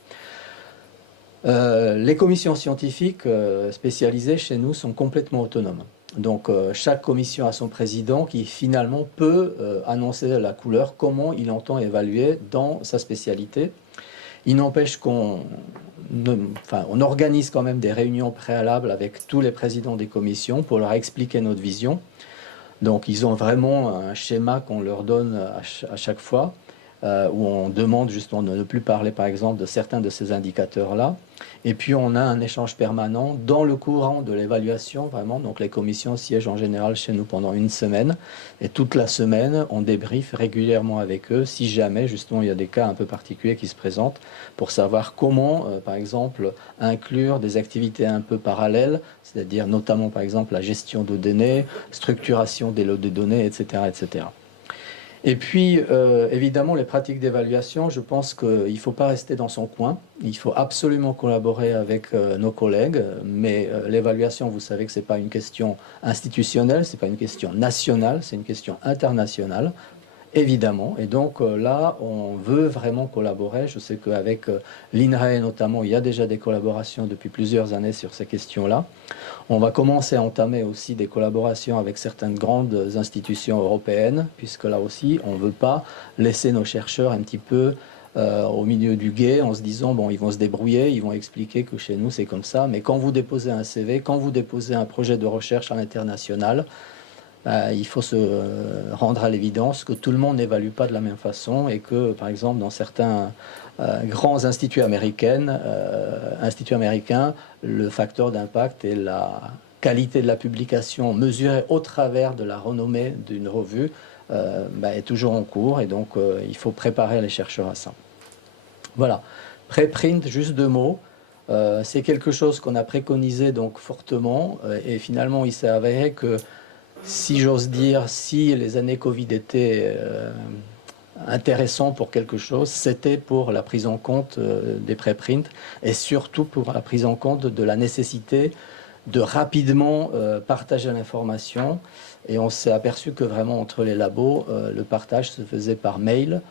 Les commissions scientifiques spécialisées chez nous sont complètement autonomes. Donc chaque commission a son président qui finalement peut annoncer la couleur, comment il entend évaluer dans sa spécialité. Il n'empêche qu'on organise quand même des réunions préalables avec tous les présidents des commissions pour leur expliquer notre vision. Donc ils ont vraiment un schéma qu'on leur donne à chaque fois, où on demande justement de ne plus parler par exemple de certains de ces indicateurs-là. Et puis on a un échange permanent dans le courant de l'évaluation, vraiment. Donc les commissions siègent en général chez nous pendant une semaine. Et toute la semaine, on débriefe régulièrement avec eux, si jamais justement il y a des cas un peu particuliers qui se présentent, pour savoir comment, par exemple, inclure des activités un peu parallèles, c'est-à-dire notamment par exemple la gestion de données, structuration des lots de données, etc. etc. Et puis, évidemment, les pratiques d'évaluation, je pense qu'il ne faut pas rester dans son coin. Il faut absolument collaborer avec nos collègues. Mais l'évaluation, vous savez que ce n'est pas une question institutionnelle, ce n'est pas une question nationale, c'est une question internationale, évidemment. Et donc là, on veut vraiment collaborer. Je sais qu'avec l'INRAE notamment, il y a déjà des collaborations depuis plusieurs années sur ces questions-là. On va commencer à entamer aussi des collaborations avec certaines grandes institutions européennes, puisque là aussi, on ne veut pas laisser nos chercheurs un petit peu au milieu du gué en se disant, bon, ils vont se débrouiller, ils vont expliquer que chez nous, c'est comme ça. Mais quand vous déposez un CV, quand vous déposez un projet de recherche à l'international, il faut se rendre à l'évidence que tout le monde n'évalue pas de la même façon et que, par exemple, dans certains grands instituts américains, le facteur d'impact et la qualité de la publication mesurée au travers de la renommée d'une revue est toujours en cours et donc il faut préparer les chercheurs à ça. Voilà. Préprint, juste 2 mots. C'est quelque chose qu'on a préconisé donc fortement et finalement il s'est avéré que si j'ose dire, si les années Covid étaient intéressants pour quelque chose, c'était pour la prise en compte des préprints et surtout pour la prise en compte de la nécessité de rapidement partager l'information. Et on s'est aperçu que vraiment entre les labos, le partage se faisait par mail,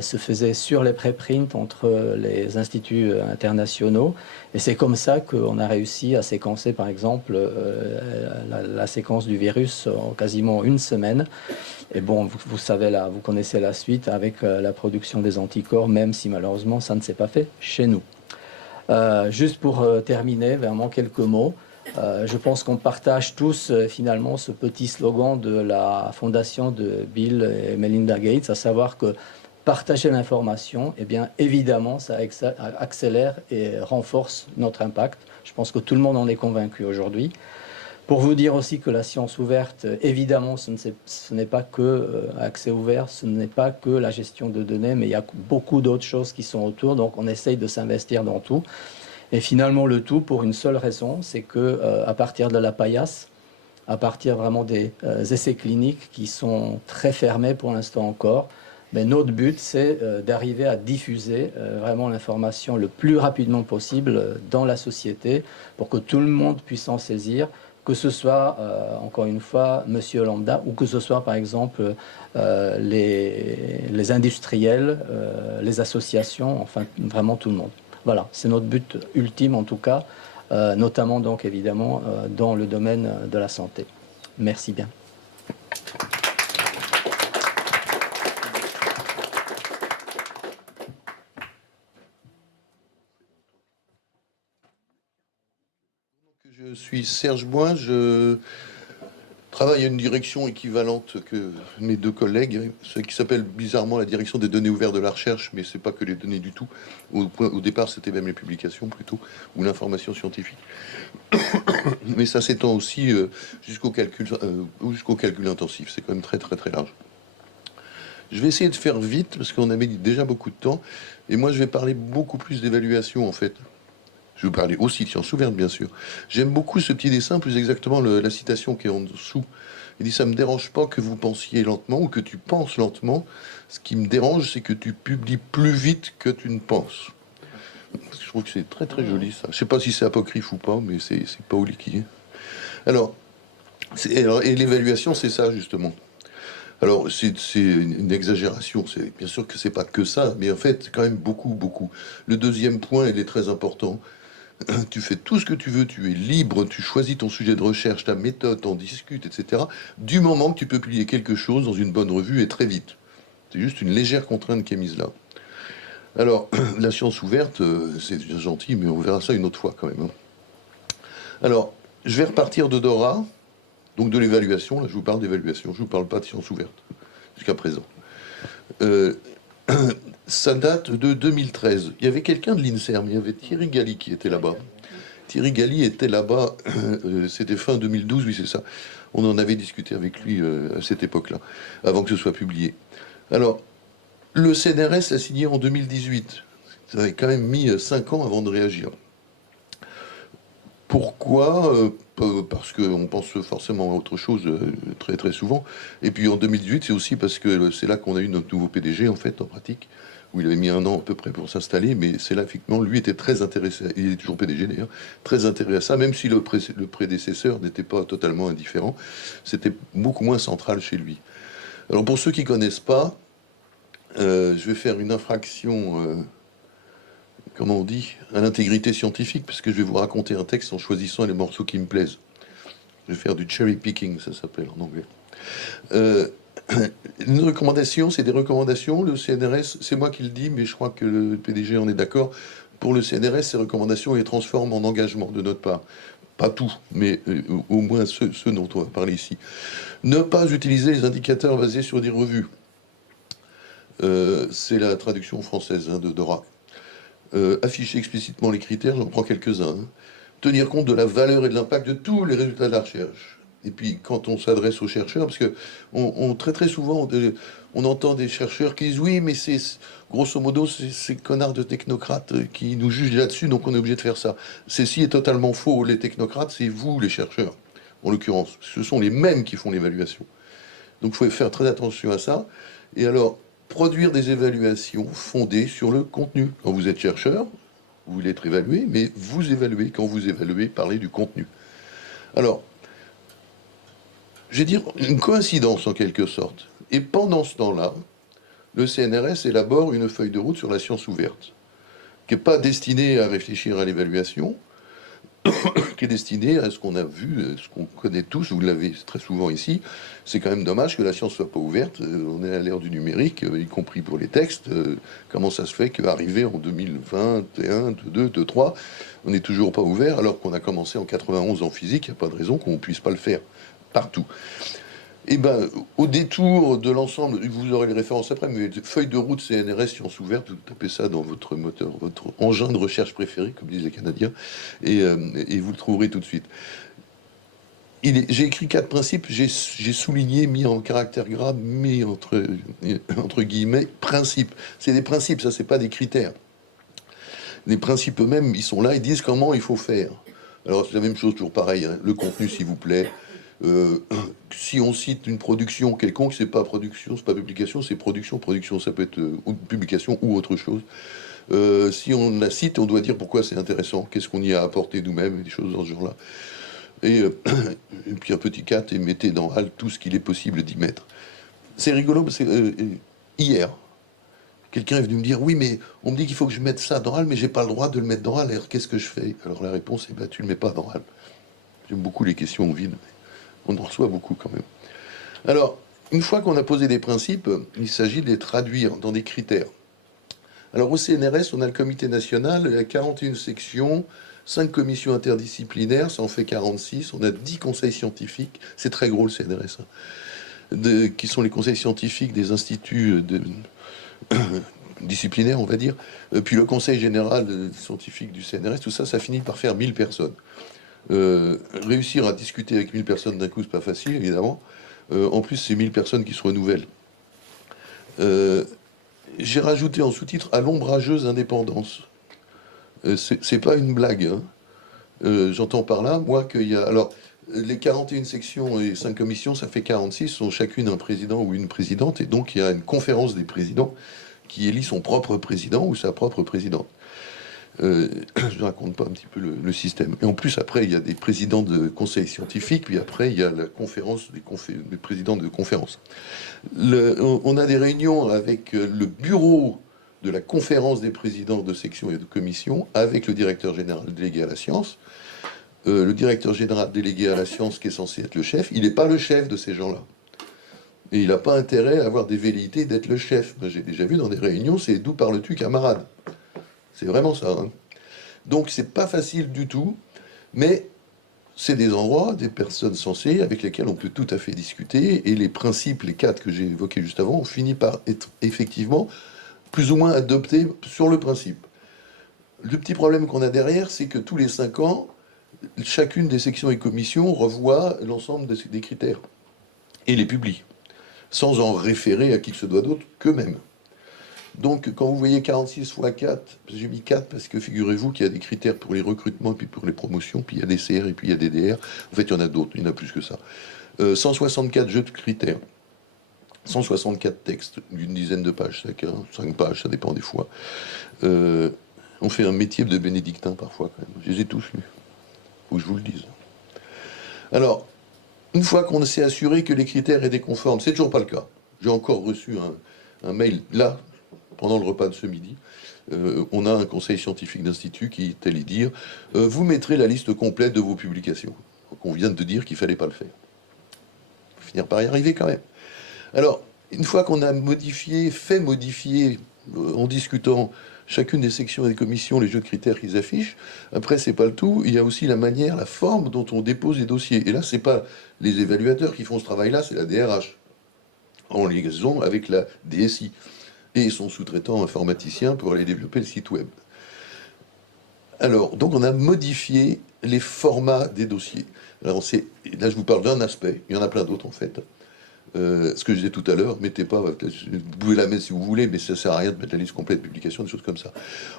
se faisait sur les préprints entre les instituts internationaux. Et c'est comme ça qu'on a réussi à séquencer, par exemple, la séquence du virus en quasiment une semaine. Et bon, vous savez, là, vous connaissez la suite avec la production des anticorps, même si malheureusement, ça ne s'est pas fait chez nous. Juste pour terminer, vraiment quelques mots. Je pense qu'on partage tous finalement ce petit slogan de la fondation de Bill et Melinda Gates, à savoir que partager l'information, eh bien, évidemment, ça accélère et renforce notre impact. Je pense que tout le monde en est convaincu aujourd'hui. Pour vous dire aussi que la science ouverte, évidemment, ce n'est pas que accès ouvert, ce n'est pas que la gestion de données, mais il y a beaucoup d'autres choses qui sont autour. Donc, on essaye de s'investir dans tout. Et finalement, le tout pour une seule raison, c'est que à partir de la paillasse, à partir vraiment des essais cliniques qui sont très fermés pour l'instant encore, mais notre but, c'est d'arriver à diffuser vraiment l'information le plus rapidement possible dans la société pour que tout le monde puisse en saisir, que ce soit, encore une fois, monsieur lambda, ou que ce soit, par exemple, les industriels, les associations, enfin, vraiment tout le monde. Voilà, c'est notre but ultime en tout cas, notamment donc évidemment dans le domaine de la santé. Merci bien. Je suis Serge Boin, je travaille à une direction équivalente que mes deux collègues, ce qui s'appelle bizarrement la direction des données ouvertes de la recherche, mais c'est pas que les données du tout. Au départ, c'était même les publications plutôt, ou l'information scientifique. Mais ça s'étend aussi jusqu'au calcul intensif. C'est quand même très très très large. Je vais essayer de faire vite parce qu'on a mis déjà beaucoup de temps. Et moi, je vais parler beaucoup plus d'évaluation en fait. Je vais vous parler aussi de sciences ouvertes, bien sûr. J'aime beaucoup ce petit dessin, plus exactement la citation qui est en dessous. Il dit « Ça ne me dérange pas que vous pensiez lentement ou que tu penses lentement. Ce qui me dérange, c'est que tu publies plus vite que tu ne penses. » Je trouve que c'est très très joli ça. Je ne sais pas si c'est apocryphe ou pas, mais c'est Pauli qui est. Alors, et l'évaluation, c'est ça justement. Alors, c'est une exagération. Bien sûr que c'est pas que ça, mais en fait, quand même beaucoup, beaucoup. Le deuxième point, il est très important. Tu fais tout ce que tu veux, tu es libre, tu choisis ton sujet de recherche, ta méthode, t'en discutes, etc. Du moment que tu peux publier quelque chose dans une bonne revue et très vite. C'est juste une légère contrainte qui est mise là. Alors, la science ouverte, c'est gentil, mais on verra ça une autre fois quand même. Alors, je vais repartir de Dora, donc de l'évaluation. Là, je vous parle d'évaluation, je ne vous parle pas de science ouverte, jusqu'à présent. Ça date de 2013. Il y avait quelqu'un de l'INSERM, il y avait Thierry Galli qui était là-bas. Thierry Galli était là-bas, c'était fin 2012, oui c'est ça. On en avait discuté avec lui à cette époque-là, avant que ce soit publié. Alors, le CNRS a signé en 2018. Ça avait quand même mis 5 ans avant de réagir. Pourquoi parce qu'on pense forcément à autre chose très très souvent. Et puis en 2018, c'est aussi parce que c'est là qu'on a eu notre nouveau PDG, en fait, en pratique, où il avait mis 1 an à peu près pour s'installer, mais c'est là, effectivement, lui était très intéressé, il est toujours PDG d'ailleurs, très intéressé à ça, même si le prédécesseur n'était pas totalement indifférent, c'était beaucoup moins central chez lui. Alors pour ceux qui ne connaissent pas, je vais faire une infraction... comment on dit, à l'intégrité scientifique, parce que je vais vous raconter un texte en choisissant les morceaux qui me plaisent. Je vais faire du cherry picking, ça s'appelle en anglais. Une recommandation, c'est des recommandations. Le CNRS, c'est moi qui le dis, mais je crois que le PDG en est d'accord. Pour le CNRS, ces recommandations les transforment en engagement de notre part. Pas tout, mais au moins ceux dont on va parler ici. Ne pas utiliser les indicateurs basés sur des revues. C'est la traduction française de Dora. Afficher explicitement les critères, j'en prends quelques-uns. Tenir compte de la valeur et de l'impact de tous les résultats de la recherche. Et puis, quand on s'adresse aux chercheurs, parce que très très souvent, on entend des chercheurs qui disent « Oui, mais c'est grosso modo, c'est ces connards de technocrates qui nous jugent là-dessus, donc on est obligé de faire ça. » Ceci est totalement faux. Les technocrates, c'est vous, les chercheurs, en l'occurrence. Ce sont les mêmes qui font l'évaluation. Donc, il faut faire très attention à ça. Et alors, produire des évaluations fondées sur le contenu. Quand vous êtes chercheur, vous voulez être évalué, mais vous évaluez. Quand vous évaluez, parlez du contenu. Alors, je vais dire une coïncidence en quelque sorte. Et pendant ce temps-là, le CNRS élabore une feuille de route sur la science ouverte, qui n'est pas destinée à réfléchir à l'évaluation, qui est destiné à ce qu'on a vu, ce qu'on connaît tous, vous l'avez très souvent ici. C'est quand même dommage que la science soit pas ouverte. On est à l'ère du numérique, y compris pour les textes. Comment ça se fait qu'arrivé en 2021, 2022, 2023, on n'est toujours pas ouvert alors qu'on a commencé en 91 en physique? Il n'y a pas de raison qu'on ne puisse pas le faire partout. Et ben, au détour de l'ensemble, vous aurez les références après, mais feuille de route CNRS, science ouverte, vous tapez ça dans votre moteur, votre engin de recherche préféré, comme disent les Canadiens, et vous le trouverez tout de suite. J'ai écrit 4 principes, j'ai souligné, mis en caractère gras, mis entre guillemets, principes. C'est des principes, ça, c'est pas des critères. Les principes eux-mêmes, ils sont là, ils disent comment il faut faire. Alors, c'est la même chose, toujours pareil, hein, le contenu, s'il vous plaît. Si on cite une production quelconque, c'est pas production, c'est pas publication, c'est production. Production, ça peut être publication ou autre chose. Si on la cite, on doit dire pourquoi c'est intéressant, qu'est-ce qu'on y a apporté nous-mêmes, des choses dans ce genre-là. Et puis un petit 4, et mettez dans HAL tout ce qu'il est possible d'y mettre. C'est rigolo, parce que hier, Quelqu'un est venu me dire, oui, mais on me dit qu'il faut que je mette ça dans RAL, mais j'ai pas le droit de le mettre dans RAL, alors qu'est-ce que je fais? Alors la réponse est, tu le mets pas dans RAL. J'aime beaucoup les questions vides, mais on en reçoit beaucoup quand même. Alors, une fois qu'on a posé des principes, il s'agit de les traduire dans des critères. Alors au CNRS, on a le comité national, il y a 41 sections, 5 commissions interdisciplinaires, ça en fait 46, on a 10 conseils scientifiques, c'est très gros le CNRS, qui sont les conseils scientifiques des instituts disciplinaires, on va dire, puis le conseil général scientifique du CNRS, tout ça, ça finit par faire 1000 personnes. Réussir à discuter avec 1000 personnes d'un coup, c'est pas facile, évidemment. En plus, c'est 1000 personnes qui se renouvellent. J'ai rajouté en sous-titre à l'ombrageuse indépendance. C'est pas une blague. Hein. J'entends par là, moi, qu'il y a. Alors, les 41 sections et 5 commissions, ça fait 46, sont chacune un président ou une présidente, et donc il y a une conférence des présidents qui élit son propre président ou sa propre présidente. Je ne raconte pas un petit peu le système. Et en plus, après, il y a des présidents de conseils scientifiques, puis après, il y a la conférence des présidents de conférences. On a des réunions avec le bureau de la conférence des présidents de sections et de commissions, avec le directeur général délégué à la science. Le directeur général délégué à la science, qui est censé être le chef, il n'est pas le chef de ces gens-là. Et il n'a pas intérêt à avoir des velléités d'être le chef. J'ai déjà vu dans des réunions, c'est d'où parles-tu, camarade? C'est vraiment ça. Hein. Donc c'est pas facile du tout, mais c'est des endroits, des personnes sensées avec lesquelles on peut tout à fait discuter, et les principes, les 4 que j'ai évoqués juste avant, ont fini par être effectivement plus ou moins adoptés sur le principe. Le petit problème qu'on a derrière, c'est que tous les 5 ans, chacune des sections et commissions revoit l'ensemble des critères et les publie, sans en référer à qui que ce soit d'autre qu'eux-mêmes. Donc, quand vous voyez 46 x 4, j'ai mis 4 parce que figurez-vous qu'il y a des critères pour les recrutements, puis pour les promotions, puis il y a des CR et puis il y a des DR. En fait, il y en a d'autres, il y en a plus que ça. 164 jeux de critères, 164 textes, d'une dizaine de pages chacun, 5 pages, ça dépend des fois. On fait un métier de bénédictin parfois, quand même. Je les ai tous lus. Faut que je vous le dise. Alors, une fois qu'on s'est assuré que les critères étaient conformes, c'est toujours pas le cas. J'ai encore reçu un mail, là, pendant le repas de ce midi, on a un conseil scientifique d'institut qui est allé dire vous mettrez la liste complète de vos publications. Donc on vient de dire qu'il ne fallait pas le faire. Il faut finir par y arriver quand même. Alors, une fois qu'on a fait modifier, en discutant chacune des sections et des commissions, les jeux de critères qu'ils affichent, après, c'est pas le tout. Il y a aussi la manière, la forme dont on dépose les dossiers. Et là, c'est pas les évaluateurs qui font ce travail-là, c'est la DRH, en liaison avec la DSI. Et son sous-traitant informaticien pour aller développer le site web. Alors, donc on a modifié les formats des dossiers. Alors, là, je vous parle d'un aspect, il y en a plein d'autres en fait. Ce que je disais tout à l'heure, mettez pas, vous pouvez la mettre si vous voulez, mais ça sert à rien de mettre la liste complète de publication, des choses comme ça.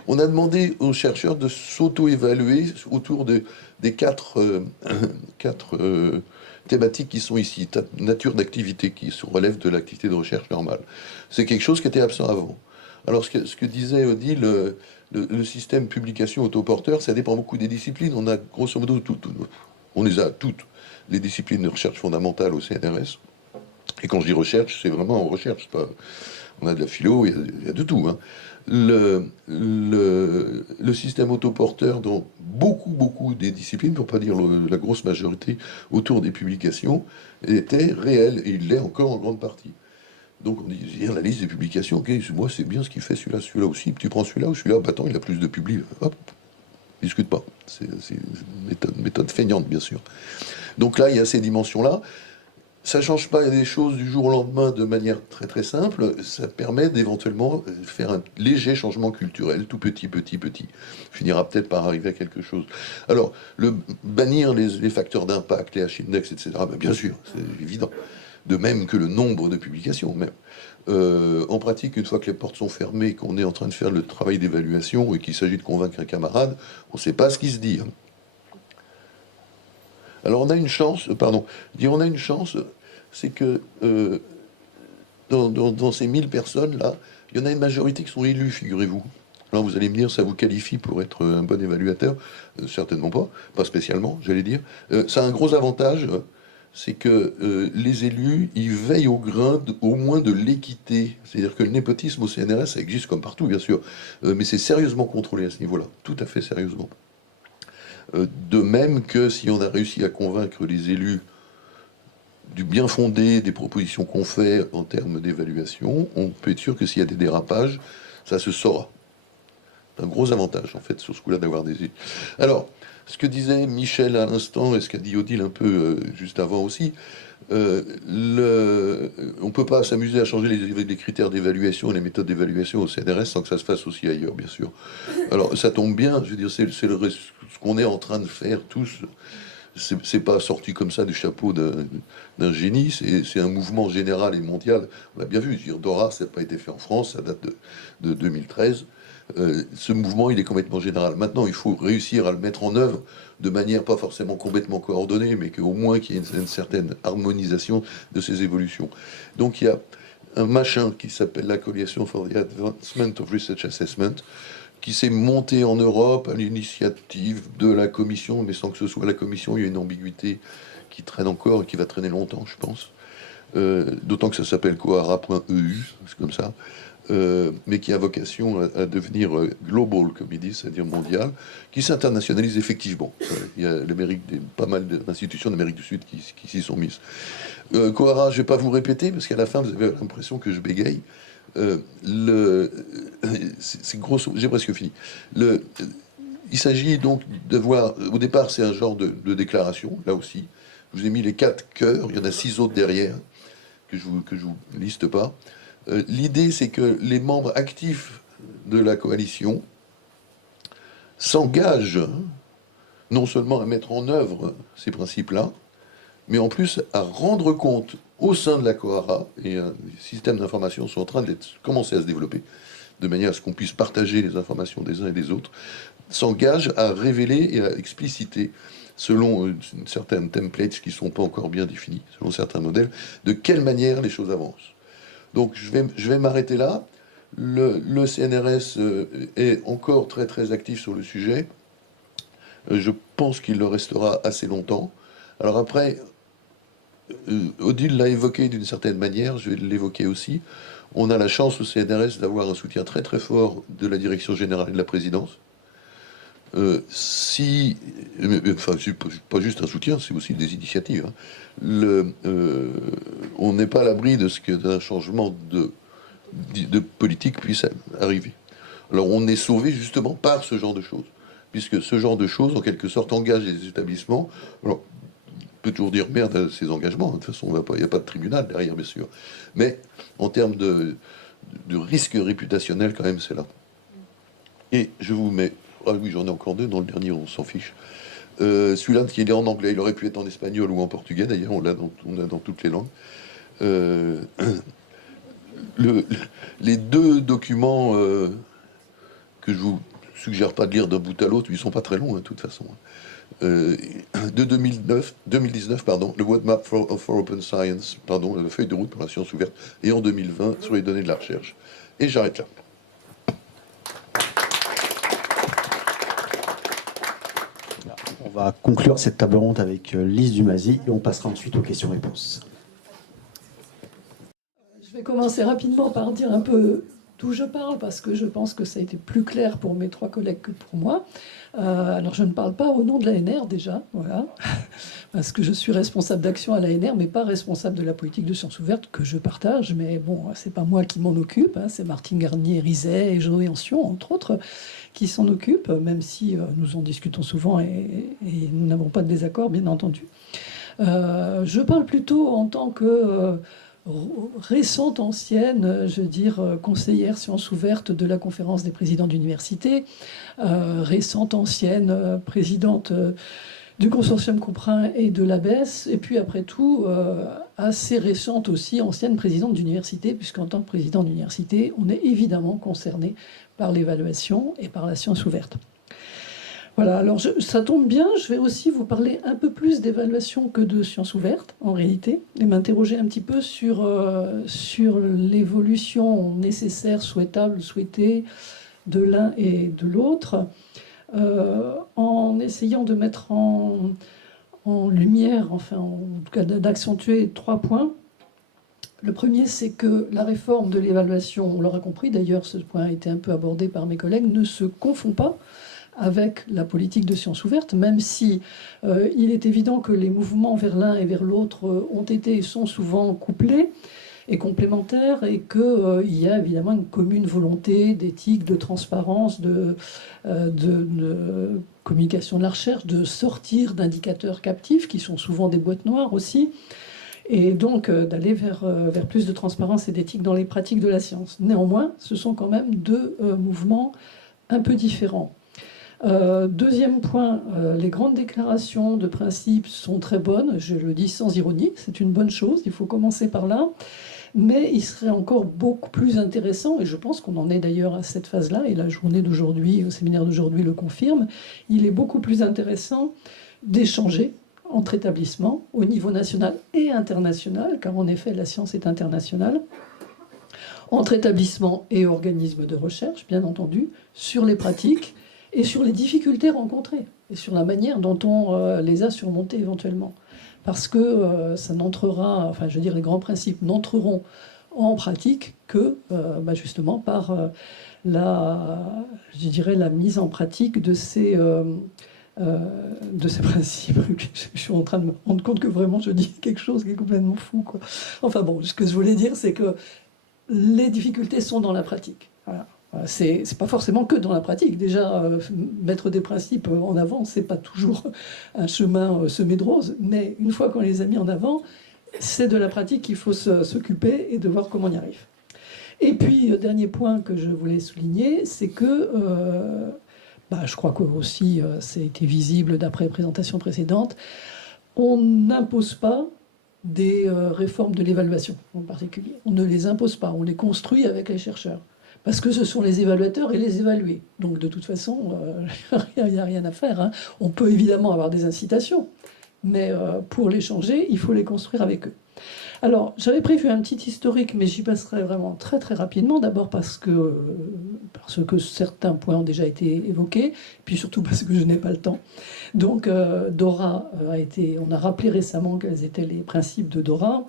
On a demandé aux chercheurs de s'auto-évaluer autour des quatre thématiques qui sont ici, nature d'activité, qui se relèvent de l'activité de recherche normale. C'est quelque chose qui était absent avant. Alors, ce que disait Odile, le système publication autoporteur, ça dépend beaucoup des disciplines. On a grosso modo on les a toutes, les disciplines de recherche fondamentale au CNRS. Et quand je dis recherche, c'est vraiment en recherche. Pas... On a de la philo, il y a de tout. Hein. Le système autoporteur dans beaucoup des disciplines, pour pas dire la grosse majorité, autour des publications, était réel, et il l'est encore en grande partie. Donc on dit, la liste des publications, ok, moi c'est bien ce qu'il fait celui-là aussi, tu prends celui-là ou celui-là, bah attends, il a plus de publis, hop, discute pas. C'est une méthode feignante, bien sûr. Donc là, il y a ces dimensions-là. Ça ne change pas des choses du jour au lendemain de manière très simple. Ça permet d'éventuellement faire un léger changement culturel, tout petit. Finira peut-être par arriver à quelque chose. Alors, bannir les facteurs d'impact, les H-index, etc., ben bien sûr, c'est évident. De même que le nombre de publications, même. En pratique, une fois que les portes sont fermées, qu'on est en train de faire le travail d'évaluation et qu'il s'agit de convaincre un camarade, on ne sait pas ce qui se dit. Hein. Alors on a une chance, c'est que dans ces 1000 personnes-là, il y en a une majorité qui sont élues, figurez-vous. Alors vous allez me dire, ça vous qualifie pour être un bon évaluateur? Certainement pas spécialement, j'allais dire. Ça a un gros avantage, c'est que les élus, ils veillent au grain, au moins de l'équité. C'est-à-dire que le népotisme au CNRS, ça existe comme partout, bien sûr, mais c'est sérieusement contrôlé à ce niveau-là, tout à fait sérieusement. De même que si on a réussi à convaincre les élus du bien fondé des propositions qu'on fait en termes d'évaluation, on peut être sûr que s'il y a des dérapages, ça se saura. C'est un gros avantage, en fait, sur ce coup-là, d'avoir des élus. Alors, ce que disait Michel à l'instant, et ce qu'a dit Odile un peu juste avant aussi, on ne peut pas s'amuser à changer les critères d'évaluation et les méthodes d'évaluation au CNRS sans que ça se fasse aussi ailleurs, bien sûr. Alors, ça tombe bien, je veux dire, c'est ce qu'on est en train de faire tous. C'est pas sorti comme ça du chapeau d'un génie, c'est un mouvement général et mondial. On l'a bien vu, je veux dire, Dora, ça n'a pas été fait en France, ça date de 2013. Ce mouvement, il est complètement général. Maintenant, il faut réussir à le mettre en œuvre de manière pas forcément complètement coordonnée, mais qu'au moins qu'il y ait une certaine harmonisation de ces évolutions. Donc il y a un machin qui s'appelle la Coalition for the Advancement of Research Assessment, qui s'est monté en Europe à l'initiative de la Commission, mais sans que ce soit la Commission, il y a une ambiguïté qui traîne encore et qui va traîner longtemps, je pense. D'autant que ça s'appelle Coara.eu, c'est comme ça. Mais qui a vocation à devenir global, comme ils disent, c'est-à-dire mondial, qui s'internationalise effectivement. Il y a pas mal d'institutions d'Amérique du Sud qui s'y sont mises. Coara, je ne vais pas vous répéter, parce qu'à la fin, vous avez l'impression que je bégaye. C'est grosso, j'ai presque fini. Il s'agit donc de voir, au départ, c'est un genre de déclaration, là aussi. Je vous ai mis les 4 cœurs, il y en a 6 autres derrière, que je vous liste pas. L'idée, c'est que les membres actifs de la coalition s'engagent non seulement à mettre en œuvre ces principes-là, mais en plus à rendre compte au sein de la COARA, et les systèmes d'information sont en train de commencer à se développer, de manière à ce qu'on puisse partager les informations des uns et des autres, s'engagent à révéler et à expliciter, selon certaines templates qui ne sont pas encore bien définies, selon certains modèles, de quelle manière les choses avancent. Donc je vais m'arrêter là. Le CNRS est encore très très actif sur le sujet. Je pense qu'il le restera assez longtemps. Alors après, Odile l'a évoqué d'une certaine manière, je vais l'évoquer aussi. On a la chance au CNRS d'avoir un soutien très très fort de la direction générale et de la présidence. Enfin, c'est pas juste un soutien, c'est aussi des initiatives. Hein. On n'est pas à l'abri de ce qu'un changement de politique puisse arriver. Alors on est sauvé justement par ce genre de choses, puisque ce genre de choses, en quelque sorte, engage les établissements. Alors, on peut toujours dire merde à ces engagements, de toute façon, il n'y a pas de tribunal derrière, bien sûr. Mais en termes de risque réputationnel, quand même, c'est là. Et je vous mets... Ah oui, j'en ai encore 2, dans le dernier, on s'en fiche. Celui-là, qui est en anglais, il aurait pu être en espagnol ou en portugais, d'ailleurs, on l'a dans toutes les langues. Les 2 documents que je vous suggère pas de lire d'un bout à l'autre, ils sont pas très longs, hein, de toute façon. De 2019, pardon, le Roadmap for Open Science, pardon, la feuille de route pour la science ouverte, et en 2020, sur les données de la recherche. Et j'arrête là. On va conclure cette table ronde avec Lise Dumazy et on passera ensuite aux questions-réponses. Je vais commencer rapidement par dire un peu d'où je parle, parce que je pense que ça a été plus clair pour mes 3 collègues que pour moi. Alors, je ne parle pas au nom de l'ANR, déjà, voilà, parce que je suis responsable d'action à l'ANR, mais pas responsable de la politique de sciences ouvertes, que je partage, mais bon, c'est pas moi qui m'en occupe, hein, c'est Martine Garnier-Rizet et Joé Ancion, entre autres, qui s'en occupent, même si nous en discutons souvent et nous n'avons pas de désaccord, bien entendu. Je parle plutôt en tant que... récente, ancienne, je veux dire, conseillère sciences ouvertes de la conférence des présidents d'université, récente, ancienne, présidente du consortium Couperin et de l'ABES, et puis après tout, assez récente aussi, ancienne présidente d'université, puisqu'en tant que président d'université, on est évidemment concerné par l'évaluation et par la science ouverte. Voilà, alors ça tombe bien, je vais aussi vous parler un peu plus d'évaluation que de sciences ouvertes, en réalité, et m'interroger un petit peu sur l'évolution nécessaire, souhaitable, souhaitée de l'un et de l'autre, en essayant de mettre en lumière, enfin en tout cas d'accentuer 3 points. Le premier, c'est que la réforme de l'évaluation, on l'aura compris d'ailleurs, ce point a été un peu abordé par mes collègues, ne se confond pas avec la politique de sciences ouvertes, même si il est évident que les mouvements vers l'un et vers l'autre ont été et sont souvent couplés et complémentaires, et qu'il y a évidemment une commune volonté d'éthique, de transparence, de communication de la recherche, de sortir d'indicateurs captifs, qui sont souvent des boîtes noires aussi, et donc d'aller vers plus de transparence et d'éthique dans les pratiques de la science. Néanmoins, ce sont quand même deux mouvements un peu différents. Deuxième point, les grandes déclarations de principe sont très bonnes, je le dis sans ironie, c'est une bonne chose, il faut commencer par là, mais il serait encore beaucoup plus intéressant, et je pense qu'on en est d'ailleurs à cette phase-là, et la journée d'aujourd'hui, le séminaire d'aujourd'hui le confirme, il est beaucoup plus intéressant d'échanger entre établissements, au niveau national et international, car en effet la science est internationale, entre établissements et organismes de recherche, bien entendu, sur les pratiques et sur les difficultés rencontrées, et sur la manière dont on les a surmontées éventuellement. Parce que ça n'entrera, enfin je veux dire, les grands principes n'entreront en pratique que justement par je dirais, la mise en pratique de ces principes. Je suis en train de me rendre compte que vraiment je dis quelque chose qui est complètement fou, quoi. Enfin bon, ce que je voulais dire, c'est que les difficultés sont dans la pratique. Voilà. C'est pas forcément que dans la pratique. Déjà, mettre des principes en avant, c'est pas toujours un chemin semé de roses. Mais une fois qu'on les a mis en avant, c'est de la pratique qu'il faut s'occuper et de voir comment on y arrive. Et puis, dernier point que je voulais souligner, c'est que, je crois que aussi, ça a été visible d'après les présentations précédentes, on n'impose pas des réformes de l'évaluation en particulier. On ne les impose pas, on les construit avec les chercheurs. Parce que ce sont les évaluateurs et les évalués. Donc de toute façon, il n'y a rien à faire, hein. On peut évidemment avoir des incitations, mais pour les changer, il faut les construire avec eux. Alors, j'avais prévu un petit historique, mais j'y passerai vraiment très très rapidement. D'abord parce que certains points ont déjà été évoqués, puis surtout parce que je n'ai pas le temps. Donc Dora on a rappelé récemment quels étaient les principes de Dora.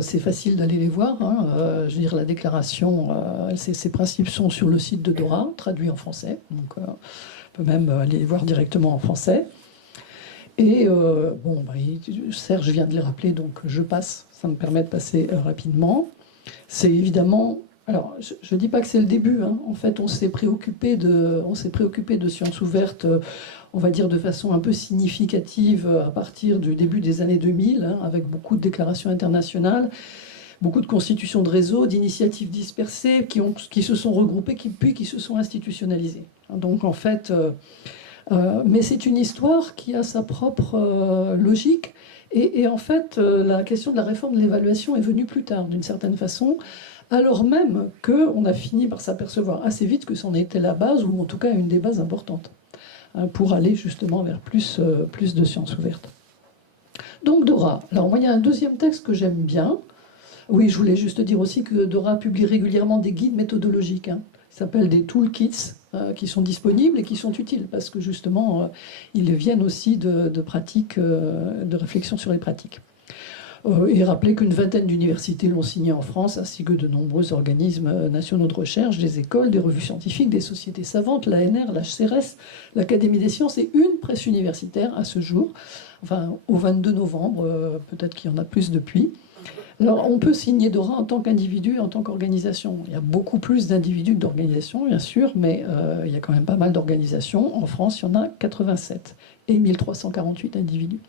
C'est facile d'aller les voir, hein. Je veux dire, la déclaration, ces principes sont sur le site de Dora, traduits en français. Donc, on peut même aller les voir directement en français. Et Serge vient de les rappeler, donc je passe. Ça me permet de passer rapidement. C'est évidemment... Alors, je ne dis pas que c'est le début, hein. En fait, on s'est préoccupé de sciences ouvertes, on va dire de façon un peu significative à partir du début des années 2000, hein, avec beaucoup de déclarations internationales, beaucoup de constitutions de réseaux, d'initiatives dispersées qui se sont regroupées, puis qui se sont institutionnalisées. Donc, en fait... mais c'est une histoire qui a sa propre logique. Et en fait, la question de la réforme de l'évaluation est venue plus tard, d'une certaine façon, alors même qu'on a fini par s'apercevoir assez vite que c'en était la base, ou en tout cas une des bases importantes, hein, pour aller justement vers plus de sciences ouvertes. Donc Dora. Alors moi, il y a un deuxième texte que j'aime bien. Oui, je voulais juste dire aussi que Dora publie régulièrement des guides méthodologiques, hein. Ils s'appellent des toolkits, qui sont disponibles et qui sont utiles, parce que justement, ils viennent aussi de pratiques, de réflexion sur les pratiques. Et rappeler qu'une vingtaine d'universités l'ont signé en France, ainsi que de nombreux organismes nationaux de recherche, des écoles, des revues scientifiques, des sociétés savantes, l'ANR, l'HCRS, l'Académie des sciences et une presse universitaire à ce jour, enfin au 22 novembre, peut-être qu'il y en a plus depuis. Alors, on peut signer Dora en tant qu'individu et en tant qu'organisation. Il y a beaucoup plus d'individus que d'organisations, bien sûr, mais il y a quand même pas mal d'organisations. En France, il y en a 87 et 1348 individus.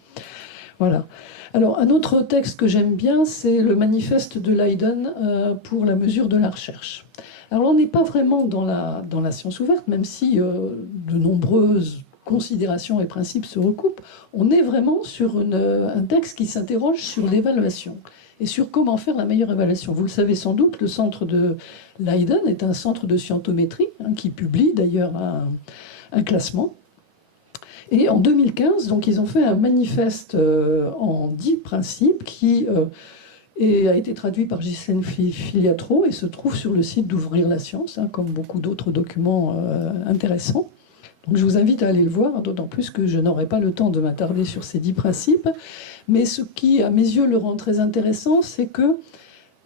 Voilà. Alors, un autre texte que j'aime bien, c'est le manifeste de Leiden pour la mesure de la recherche. Alors, on n'est pas vraiment dans la science ouverte, même si de nombreuses considérations et principes se recoupent. On est vraiment sur un texte qui s'interroge sur l'évaluation et sur comment faire la meilleure évaluation. Vous le savez sans doute, le centre de Leiden est un centre de scientométrie, hein, qui publie d'ailleurs un classement. Et en 2015, donc, ils ont fait un manifeste en 10 principes qui a été traduit par Ghislaine Filiatro et se trouve sur le site d'Ouvrir la Science, hein, comme beaucoup d'autres documents intéressants. Donc je vous invite à aller le voir, d'autant plus que je n'aurai pas le temps de m'attarder sur ces 10 principes. Mais ce qui, à mes yeux, le rend très intéressant, c'est que,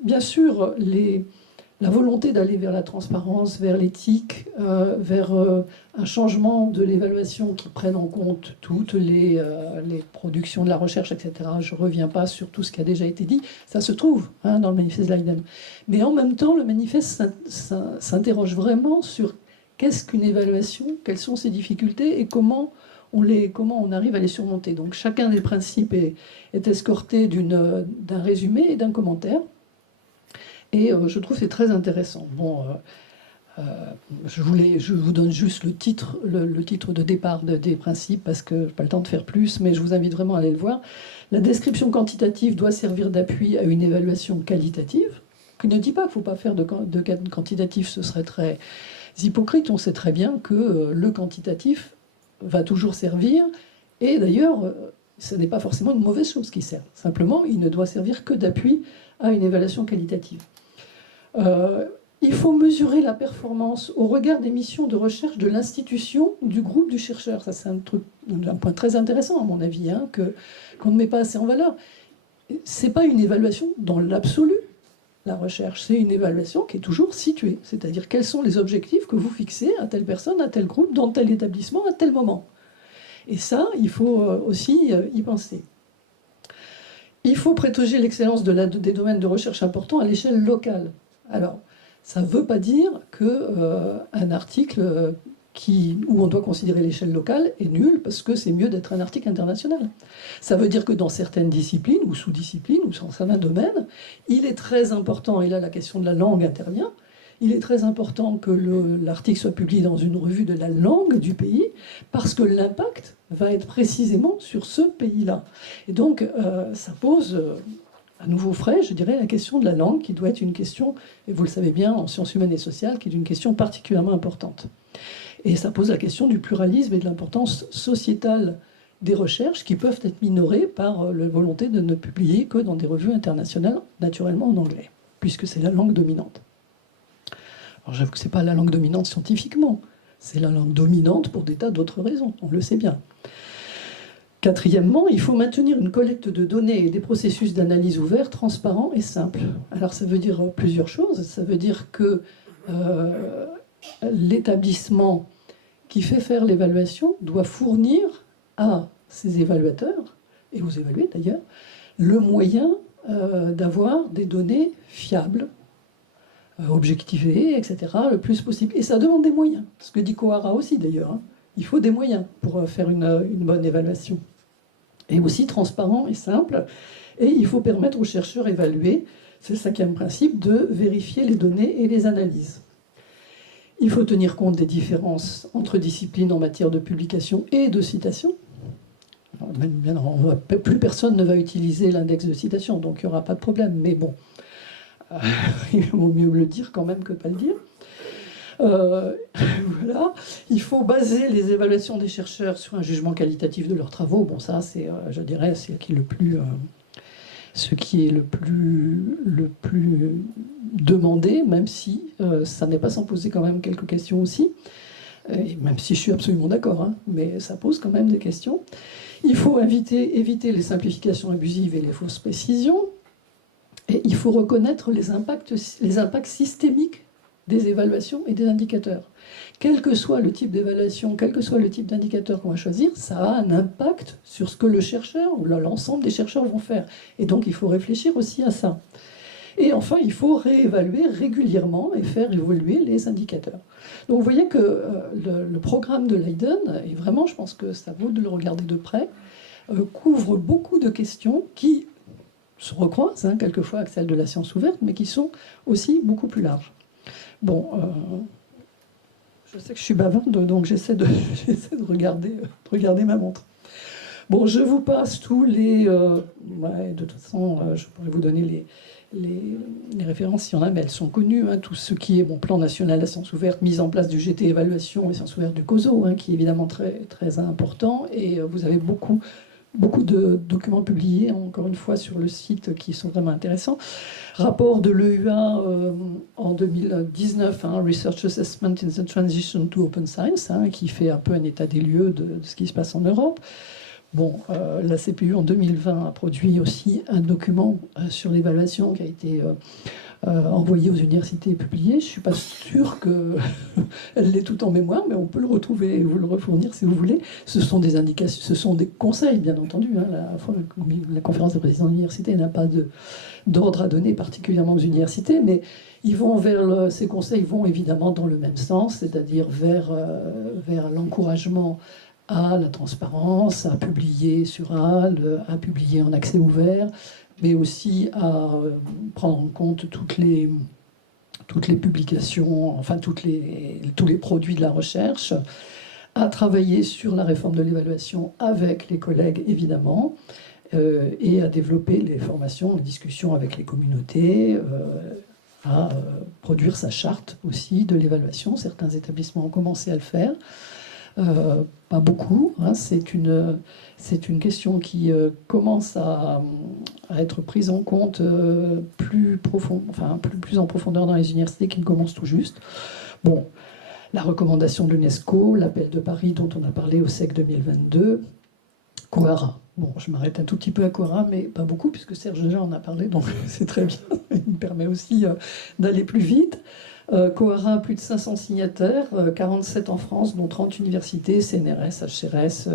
bien sûr, la volonté d'aller vers la transparence, vers l'éthique, vers un changement de l'évaluation qui prenne en compte toutes les productions de la recherche, etc. Je ne reviens pas sur tout ce qui a déjà été dit. Ça se trouve dans le manifeste Leiden. Mais en même temps, le manifeste s'interroge vraiment sur qu'est-ce qu'une évaluation, quelles sont ses difficultés et comment on arrive à les surmonter. Donc chacun des principes est escorté d'un résumé et d'un commentaire. Et je trouve que c'est très intéressant. Bon, je vous donne juste le titre de départ des principes parce que je n'ai pas le temps de faire plus, mais je vous invite vraiment à aller le voir. La description quantitative doit servir d'appui à une évaluation qualitative, qui ne dit pas qu'il ne faut pas faire de quantitatif, ce serait très hypocrite. On sait très bien que le quantitatif va toujours servir, et d'ailleurs, ce n'est pas forcément une mauvaise chose qui sert. Simplement, il ne doit servir que d'appui à une évaluation qualitative. Il faut mesurer la performance au regard des missions de recherche de l'institution ou du groupe du chercheur. Ça, c'est un point très intéressant, à mon avis, qu'on ne met pas assez en valeur. Ce n'est pas une évaluation dans l'absolu, la recherche. C'est une évaluation qui est toujours située. C'est-à-dire, quels sont les objectifs que vous fixez à telle personne, à tel groupe, dans tel établissement, à tel moment. Et ça, il faut aussi y penser. Il faut protéger l'excellence des domaines de recherche importants à l'échelle locale. Alors, ça ne veut pas dire qu'un article où on doit considérer l'échelle locale est nul parce que c'est mieux d'être un article international. Ça veut dire que dans certaines disciplines ou sous-disciplines ou dans certains domaines, il est très important, et là la question de la langue intervient, il est très important que l'article soit publié dans une revue de la langue du pays parce que l'impact va être précisément sur ce pays-là. Et donc, ça pose à nouveau frais, je dirais, la question de la langue qui doit être une question, et vous le savez bien, en sciences humaines et sociales, qui est une question particulièrement importante. Et ça pose la question du pluralisme et de l'importance sociétale des recherches qui peuvent être minorées par la volonté de ne publier que dans des revues internationales, naturellement en anglais, puisque c'est la langue dominante. Alors j'avoue que ce n'est pas la langue dominante scientifiquement, c'est la langue dominante pour des tas d'autres raisons, on le sait bien. Quatrièmement, il faut maintenir une collecte de données et des processus d'analyse ouverts, transparents et simples. Alors ça veut dire plusieurs choses. Ça veut dire que l'établissement qui fait faire l'évaluation doit fournir à ses évaluateurs, et aux évalués d'ailleurs, le moyen d'avoir des données fiables, objectivées, etc., le plus possible. Et ça demande des moyens. Ce que dit Kohara aussi d'ailleurs. Il faut des moyens pour faire une bonne évaluation. Et aussi transparent et simple. Et il faut permettre aux chercheurs évalués, c'est le 5e principe, de vérifier les données et les analyses. Il faut tenir compte des différences entre disciplines en matière de publication et de citation. Plus personne ne va utiliser l'index de citation, donc il n'y aura pas de problème. Mais bon, il vaut mieux le dire quand même que pas le dire. Voilà. Il faut baser les évaluations des chercheurs sur un jugement qualitatif de leurs travaux. Bon, ça, c'est, je dirais, ce qui est le plus demandé, même si ça n'est pas sans poser quand même quelques questions aussi. Et même si je suis absolument d'accord, mais ça pose quand même des questions. Il faut éviter les simplifications abusives et les fausses précisions. Et il faut reconnaître les impacts systémiques des évaluations et des indicateurs. Quel que soit le type d'évaluation, quel que soit le type d'indicateur qu'on va choisir, ça a un impact sur ce que le chercheur ou l'ensemble des chercheurs vont faire. Et donc, il faut réfléchir aussi à ça. Et enfin, il faut réévaluer régulièrement et faire évoluer les indicateurs. Donc, vous voyez que le programme de Leiden, et vraiment, je pense que ça vaut de le regarder de près, couvre beaucoup de questions qui se recroisent, quelquefois avec celles de la science ouverte, mais qui sont aussi beaucoup plus larges. Bon, je sais que je suis bavarde, donc j'essaie de regarder ma montre. Bon, je vous passe tous les... de toute façon, je pourrais vous donner les références s'il y en a, mais elles sont connues. Tout ce qui est plan national à sciences ouvertes, mise en place du GT évaluation et sciences ouvertes du COSO, qui est évidemment très, très important. Et vous avez beaucoup beaucoup de documents publiés, encore une fois, sur le site qui sont vraiment intéressants. Rapport de l'EUA en 2019, Research Assessment in the Transition to Open Science, qui fait un peu un état des lieux de ce qui se passe en Europe. Bon, la CPU en 2020 a produit aussi un document sur l'évaluation qui a été envoyé aux universités et publié. Je ne suis pas sûre qu'elle l'ait tout en mémoire, mais on peut le retrouver et vous le refournir si vous voulez. Ce sont des indications, ce sont des conseils, bien entendu. La conférence des présidents d'université n'a pas d'ordre à donner particulièrement aux universités, mais ils vont ces conseils vont évidemment dans le même sens, c'est-à-dire vers l'encouragement à la transparence, à publier sur HAL, à publier en accès ouvert, mais aussi à prendre en compte toutes les publications, enfin tous les produits de la recherche, à travailler sur la réforme de l'évaluation avec les collègues, évidemment, et à développer les formations, les discussions avec les communautés, à produire sa charte aussi de l'évaluation. Certains établissements ont commencé à le faire. Pas beaucoup, c'est une question qui commence à être prise en compte plus en profondeur dans les universités qui commencent tout juste. Bon, la recommandation de l'UNESCO, l'appel de Paris dont on a parlé au SEC 2022, Coara. Bon, je m'arrête un tout petit peu à Coara, mais pas beaucoup, puisque Serge déjà en a parlé, donc c'est très bien. Il me permet aussi d'aller plus vite. Coara, plus de 500 signataires, 47 en France, dont 30 universités, CNRS, HCRS,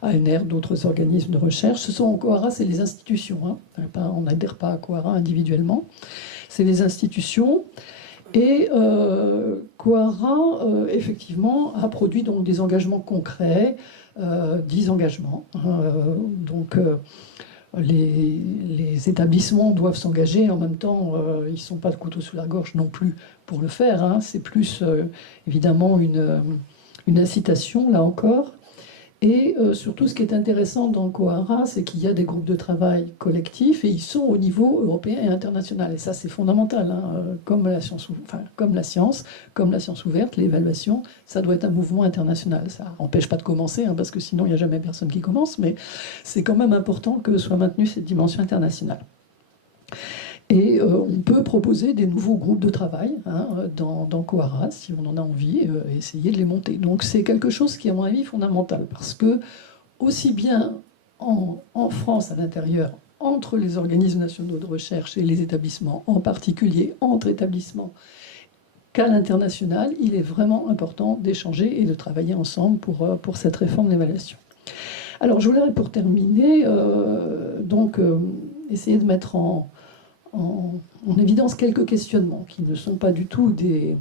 ANR, d'autres organismes de recherche. Coara, c'est les institutions. On n'adhère pas à Coara individuellement. C'est les institutions. Et Coara, effectivement, a produit donc des engagements concrets, 10 engagements. Les établissements doivent s'engager, en même temps, ils ne sont pas de couteau sous la gorge non plus pour le faire. C'est plus, évidemment, une incitation, là encore. Et surtout, ce qui est intéressant dans Coara, c'est qu'il y a des groupes de travail collectifs et ils sont au niveau européen et international. Et ça, c'est fondamental. Comme la science ouverte, l'évaluation, ça doit être un mouvement international. Ça n'empêche pas de commencer, parce que sinon, il n'y a jamais personne qui commence. Mais c'est quand même important que soit maintenue cette dimension internationale. Et on peut proposer des nouveaux groupes de travail dans Coara, si on en a envie, et essayer de les monter. Donc c'est quelque chose qui, à mon avis, est fondamental, parce que aussi bien en France, à l'intérieur, entre les organismes nationaux de recherche et les établissements, en particulier entre établissements, qu'à l'international, il est vraiment important d'échanger et de travailler ensemble pour cette réforme de l'évaluation. Alors je voudrais, pour terminer, essayer de mettre en évidence quelques questionnements qui ne sont pas du tout des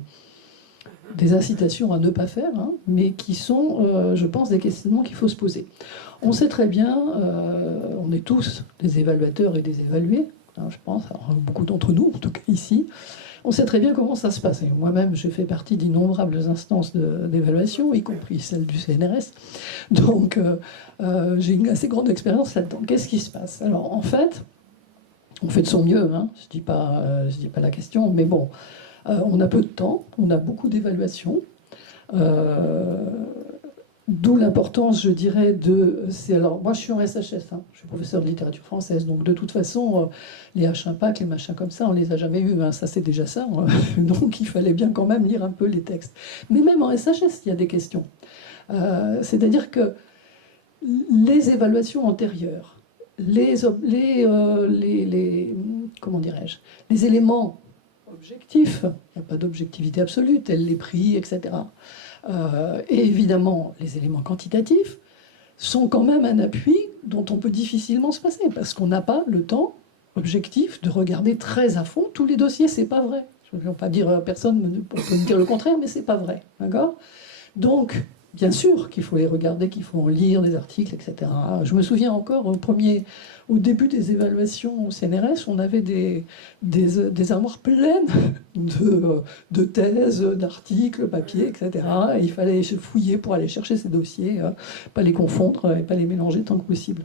incitations à ne pas faire, mais qui sont, je pense, des questionnements qu'il faut se poser. On sait très bien, on est tous des évaluateurs et des évalués, je pense, alors, beaucoup d'entre nous, en tout cas ici, on sait très bien comment ça se passe. Moi-même, j'ai fait partie d'innombrables instances d'évaluation, y compris celle du CNRS, donc j'ai une assez grande expérience là-dedans. Qu'est-ce qui se passe? Alors, en fait, on fait de son mieux, je dis pas la question, mais bon, on a peu de temps, on a beaucoup d'évaluations, d'où l'importance, je dirais, alors, moi, je suis en SHS, je suis professeur de littérature française, donc de toute façon, les H-Impact, les machins comme ça, on les a jamais eus, ça c'est déjà ça, donc il fallait bien quand même lire un peu les textes. Mais même en SHS, il y a des questions. C'est-à-dire que les évaluations antérieures, les éléments objectifs, il n'y a pas d'objectivité absolue, tels les prix, etc. Et évidemment, les éléments quantitatifs sont quand même un appui dont on peut difficilement se passer, parce qu'on n'a pas le temps objectif de regarder très à fond tous les dossiers. C'est pas vrai. Je ne veux pas dire, personne peut me dire le contraire, mais c'est pas vrai. D'accord ? Donc, bien sûr qu'il faut les regarder, qu'il faut en lire des articles, etc. Je me souviens encore, au début des évaluations au CNRS, on avait des armoires pleines de thèses, d'articles, papiers, etc. Et il fallait se fouiller pour aller chercher ces dossiers, pas les confondre et pas les mélanger tant que possible.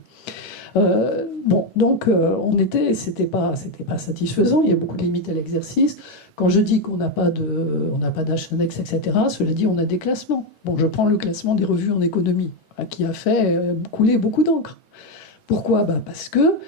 C'était pas satisfaisant, il y a beaucoup de limites à l'exercice. Quand je dis qu'on n'a pas d'H-index, etc., cela dit, on a des classements. Bon, je prends le classement des revues en économie, qui a fait couler beaucoup d'encre. Pourquoi? Parce que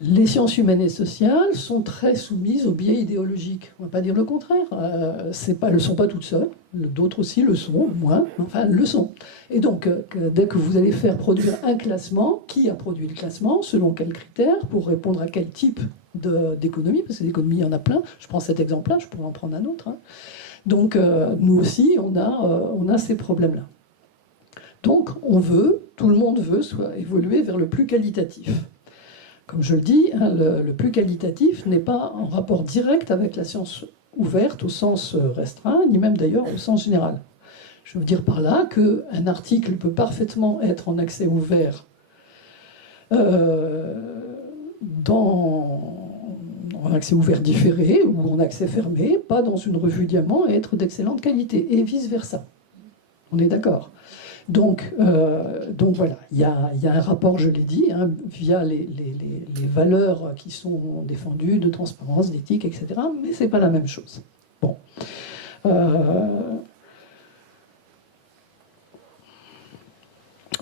les sciences humaines et sociales sont très soumises aux biais idéologiques. On ne va pas dire le contraire. Elles ne sont pas toutes seules. D'autres aussi le sont, moins, enfin le sont. Et donc, dès que vous allez faire produire un classement, qui a produit le classement, selon quels critères, pour répondre à quel type d'économie, parce que l'économie, il y en a plein. Je prends cet exemple-là, je pourrais en prendre un autre. Donc, nous aussi, on a ces problèmes-là. Donc, tout le monde veut évoluer vers le plus qualitatif. Comme je le dis, le plus qualitatif n'est pas en rapport direct avec la science ouverte au sens restreint, ni même d'ailleurs au sens général. Je veux dire par là qu'un article peut parfaitement être en accès ouvert en accès ouvert différé ou en accès fermé, pas dans une revue Diamant, et être d'excellente qualité, et vice-versa. On est d'accord. Donc voilà, il y a un rapport, je l'ai dit, via les valeurs qui sont défendues, de transparence, d'éthique, etc. Mais ce n'est pas la même chose. Bon.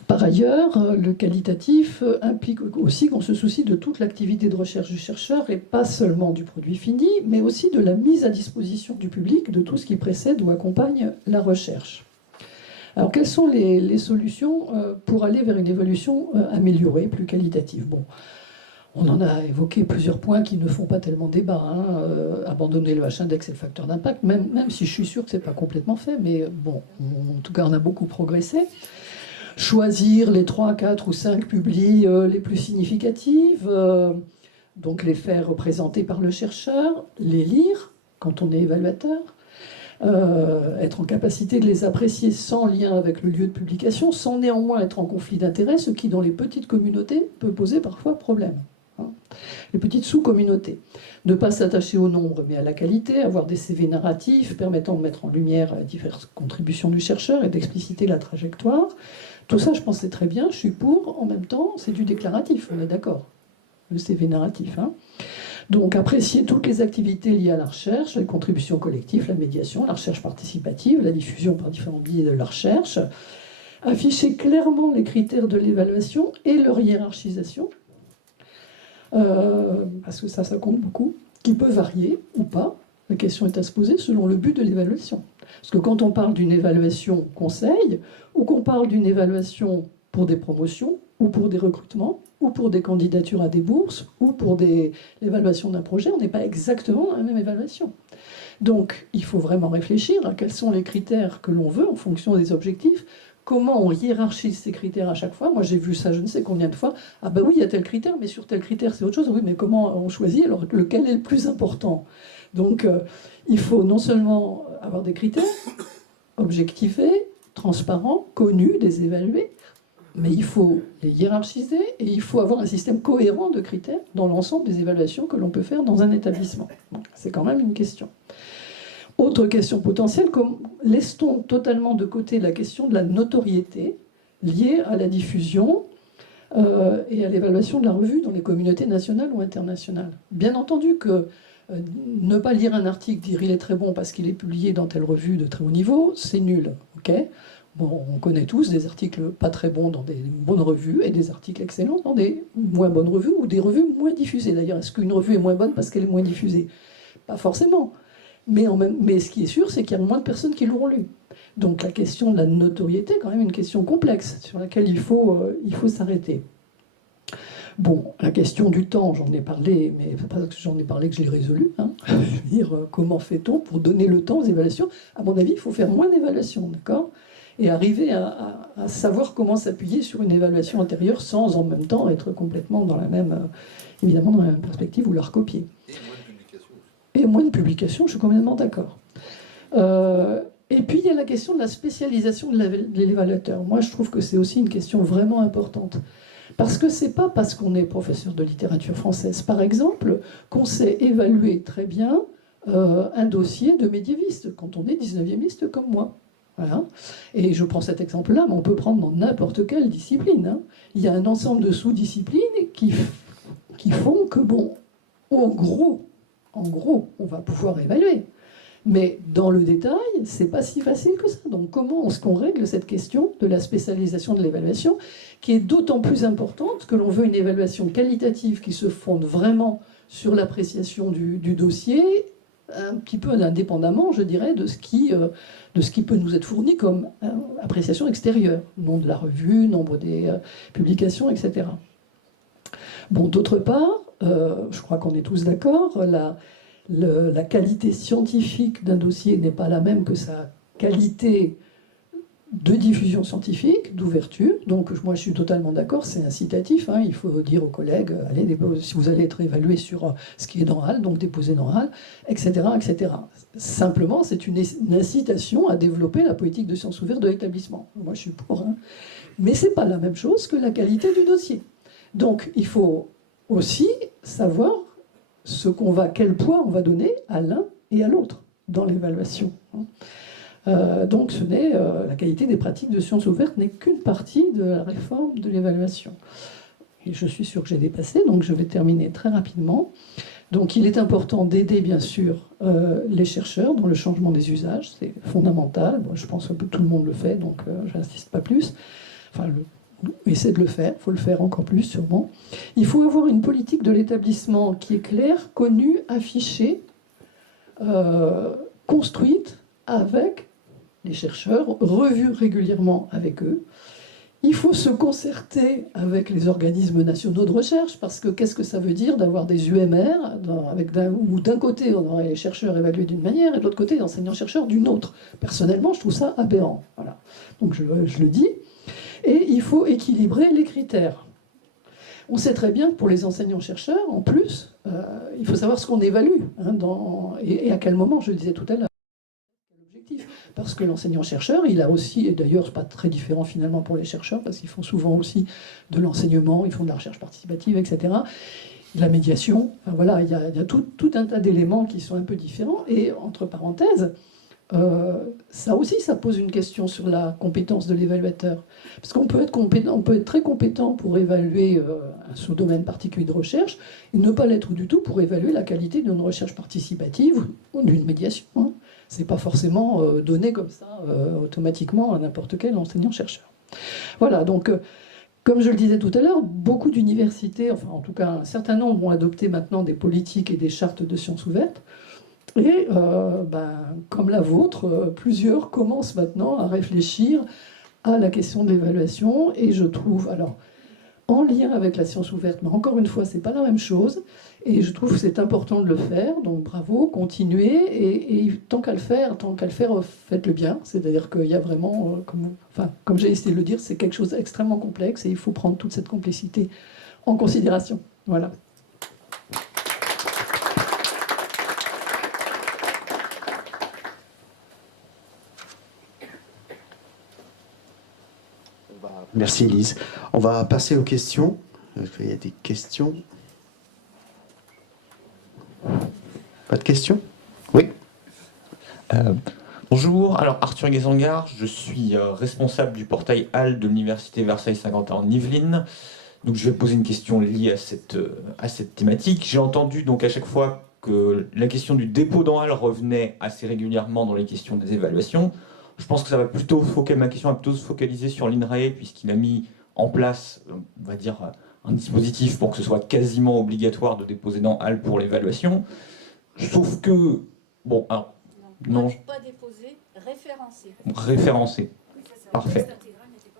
Par ailleurs, le qualitatif implique aussi qu'on se soucie de toute l'activité de recherche du chercheur, et pas seulement du produit fini, mais aussi de la mise à disposition du public de tout ce qui précède ou accompagne la recherche. Alors, quelles sont les solutions pour aller vers une évolution améliorée, plus qualitative? Bon, on en a évoqué plusieurs points qui ne font pas tellement débat. Abandonner le H-index et le facteur d'impact, même si je suis sûr que ce n'est pas complètement fait, mais bon, en tout cas, on a beaucoup progressé. Choisir les 3, 4 ou 5 publis les plus significatives, donc les faire représenter par le chercheur, les lire quand on est évaluateur, être en capacité de les apprécier sans lien avec le lieu de publication, sans néanmoins être en conflit d'intérêts, ce qui, dans les petites communautés, peut poser parfois problème. Les petites sous-communautés. Ne pas s'attacher au nombre, mais à la qualité, avoir des CV narratifs permettant de mettre en lumière diverses contributions du chercheur et d'expliciter la trajectoire. Tout ça, je pense, c'est très bien, je suis pour. En même temps, c'est du déclaratif, on est d'accord. Le CV narratif. Donc, apprécier toutes les activités liées à la recherche, les contributions collectives, la médiation, la recherche participative, la diffusion par différents biais de la recherche. Afficher clairement les critères de l'évaluation et leur hiérarchisation. Parce que ça compte beaucoup, qui peut varier ou pas. La question est à se poser selon le but de l'évaluation. Parce que quand on parle d'une évaluation conseil, ou qu'on parle d'une évaluation pour des promotions, ou pour des recrutements, ou pour des candidatures à des bourses, ou pour l'évaluation d'un projet, on n'est pas exactement dans la même évaluation. Donc, il faut vraiment réfléchir à quels sont les critères que l'on veut en fonction des objectifs. Comment on hiérarchise ces critères à chaque fois? Moi, j'ai vu ça je ne sais combien de fois. Ah ben oui, il y a tel critère, mais sur tel critère, c'est autre chose. Oui, mais comment on choisit? Alors, lequel est le plus important? Donc, il faut non seulement avoir des critères objectivés, transparents, connus, des évalués, mais il faut les hiérarchiser et il faut avoir un système cohérent de critères dans l'ensemble des évaluations que l'on peut faire dans un établissement. Bon, c'est quand même une question. Autre question potentielle, laisse-t-on totalement de côté la question de la notoriété liée à la diffusion et à l'évaluation de la revue dans les communautés nationales ou internationales? Bien entendu que ne pas lire un article, dire il est très bon parce qu'il est publié dans telle revue de très haut niveau, c'est nul. Okay, bon, on connaît tous des articles pas très bons dans des bonnes revues et des articles excellents dans des moins bonnes revues ou des revues moins diffusées. D'ailleurs, est-ce qu'une revue est moins bonne parce qu'elle est moins diffusée? Pas forcément. Mais ce qui est sûr, c'est qu'il y a moins de personnes qui l'auront lu. Donc la question de la notoriété est quand même une question complexe sur laquelle il faut s'arrêter. Bon, la question du temps, j'en ai parlé, mais pas parce que j'en ai parlé que je l'ai résolu. Je veux dire, comment fait-on pour donner le temps aux évaluations? À mon avis, il faut faire moins d'évaluations, d'accord? Et arriver à savoir comment s'appuyer sur une évaluation antérieure sans en même temps être complètement dans la même, évidemment, dans la même perspective ou la recopier. Et moins de publications, je suis complètement d'accord. Et puis, il y a la question de la spécialisation de l'évaluateur. Moi, je trouve que c'est aussi une question vraiment importante. Parce que c'est pas parce qu'on est professeur de littérature française, par exemple, qu'on sait évaluer très bien un dossier de médiéviste, quand on est 19e comme moi. Voilà. Et je prends cet exemple-là, mais on peut prendre dans n'importe quelle discipline. Il y a un ensemble de sous-disciplines qui font que, bon, en gros, on va pouvoir évaluer. Mais dans le détail, c'est pas si facile que ça. Donc comment est-ce qu'on règle cette question de la spécialisation de l'évaluation, qui est d'autant plus importante que l'on veut une évaluation qualitative qui se fonde vraiment sur l'appréciation du dossier, un petit peu indépendamment, je dirais, de ce qui peut nous être fourni comme appréciation extérieure, nombre de la revue, nombre des publications, etc. Bon, d'autre part, je crois qu'on est tous d'accord, la qualité scientifique d'un dossier n'est pas la même que sa qualité de diffusion scientifique, d'ouverture. Donc moi je suis totalement d'accord, c'est incitatif. Hein, il faut dire aux collègues, allez déposer, si vous allez être évalué sur ce qui est dans HAL, donc déposez dans HAL, etc., etc. Simplement, c'est une incitation à développer la politique de sciences ouvertes de l'établissement. Moi je suis pour. Hein. Mais c'est pas la même chose que la qualité du dossier. Donc il faut aussi savoir quel poids on va donner à l'un et à l'autre dans l'évaluation. Donc la qualité des pratiques de sciences ouvertes n'est qu'une partie de la réforme de l'évaluation. Et je suis sûre que j'ai dépassé, donc je vais terminer très rapidement. Donc il est important d'aider bien sûr les chercheurs dans le changement des usages, c'est fondamental. Bon, je pense que tout le monde le fait, donc je n'insiste pas plus. Enfin, essaie de le faire, il faut le faire encore plus sûrement. Il faut avoir une politique de l'établissement qui est claire, connue, affichée, construite avec les chercheurs, revue régulièrement avec eux. Il faut se concerter avec les organismes nationaux de recherche, parce que qu'est-ce que ça veut dire d'avoir des UMR, où d'un côté on aurait les chercheurs évalués d'une manière, et de l'autre côté les enseignants-chercheurs d'une autre. Personnellement, je trouve ça aberrant. Voilà. Donc je le dis. Et il faut équilibrer les critères. On sait très bien que pour les enseignants-chercheurs, en plus, il faut savoir ce qu'on évalue, hein, et à quel moment, je le disais tout à l'heure. L'objectif. Parce que l'enseignant-chercheur, il a aussi, et d'ailleurs, c'est pas très différent finalement pour les chercheurs, parce qu'ils font souvent aussi de l'enseignement, ils font de la recherche participative, etc. La médiation, enfin, voilà, il y a tout un tas d'éléments qui sont un peu différents. Et entre parenthèses, ça aussi, ça pose une question sur la compétence de l'évaluateur. Parce qu'on peut être compétent, on peut être très compétent pour évaluer un sous-domaine particulier de recherche, et ne pas l'être du tout pour évaluer la qualité d'une recherche participative ou d'une médiation. Hein. C'est pas forcément donné comme ça automatiquement à n'importe quel enseignant-chercheur. Voilà, donc comme je le disais tout à l'heure, beaucoup d'universités, enfin en tout cas un certain nombre, ont adopté maintenant des politiques et des chartes de sciences ouvertes. Et comme la vôtre, plusieurs commencent maintenant à réfléchir à la question de l'évaluation. Et je trouve, alors, en lien avec la science ouverte, mais encore une fois, c'est pas la même chose. Et je trouve que c'est important de le faire. Donc bravo, continuez. Et tant qu'à le faire, faites-le bien. C'est-à-dire qu'il y a vraiment, comme j'ai essayé de le dire, c'est quelque chose d'extrêmement complexe et il faut prendre toute cette complexité en considération. Voilà. Merci Elise. On va passer aux questions. Il y a des questions. Pas de questions? Oui. Bonjour, alors Arthur Guézangard, je suis responsable du portail HAL de l'Université Versailles-Saint-Quentin en Yvelines. Donc je vais poser une question liée à cette thématique. J'ai entendu donc à chaque fois que la question du dépôt dans HAL revenait assez régulièrement dans les questions des évaluations. Je pense que ma question va plutôt se focaliser sur l'INRAE, puisqu'il a mis en place, on va dire, un dispositif pour que ce soit quasiment obligatoire de déposer dans HAL pour l'évaluation. Sauf que, bon, alors, non. Pas déposé, référencé. Référencé. Parfait.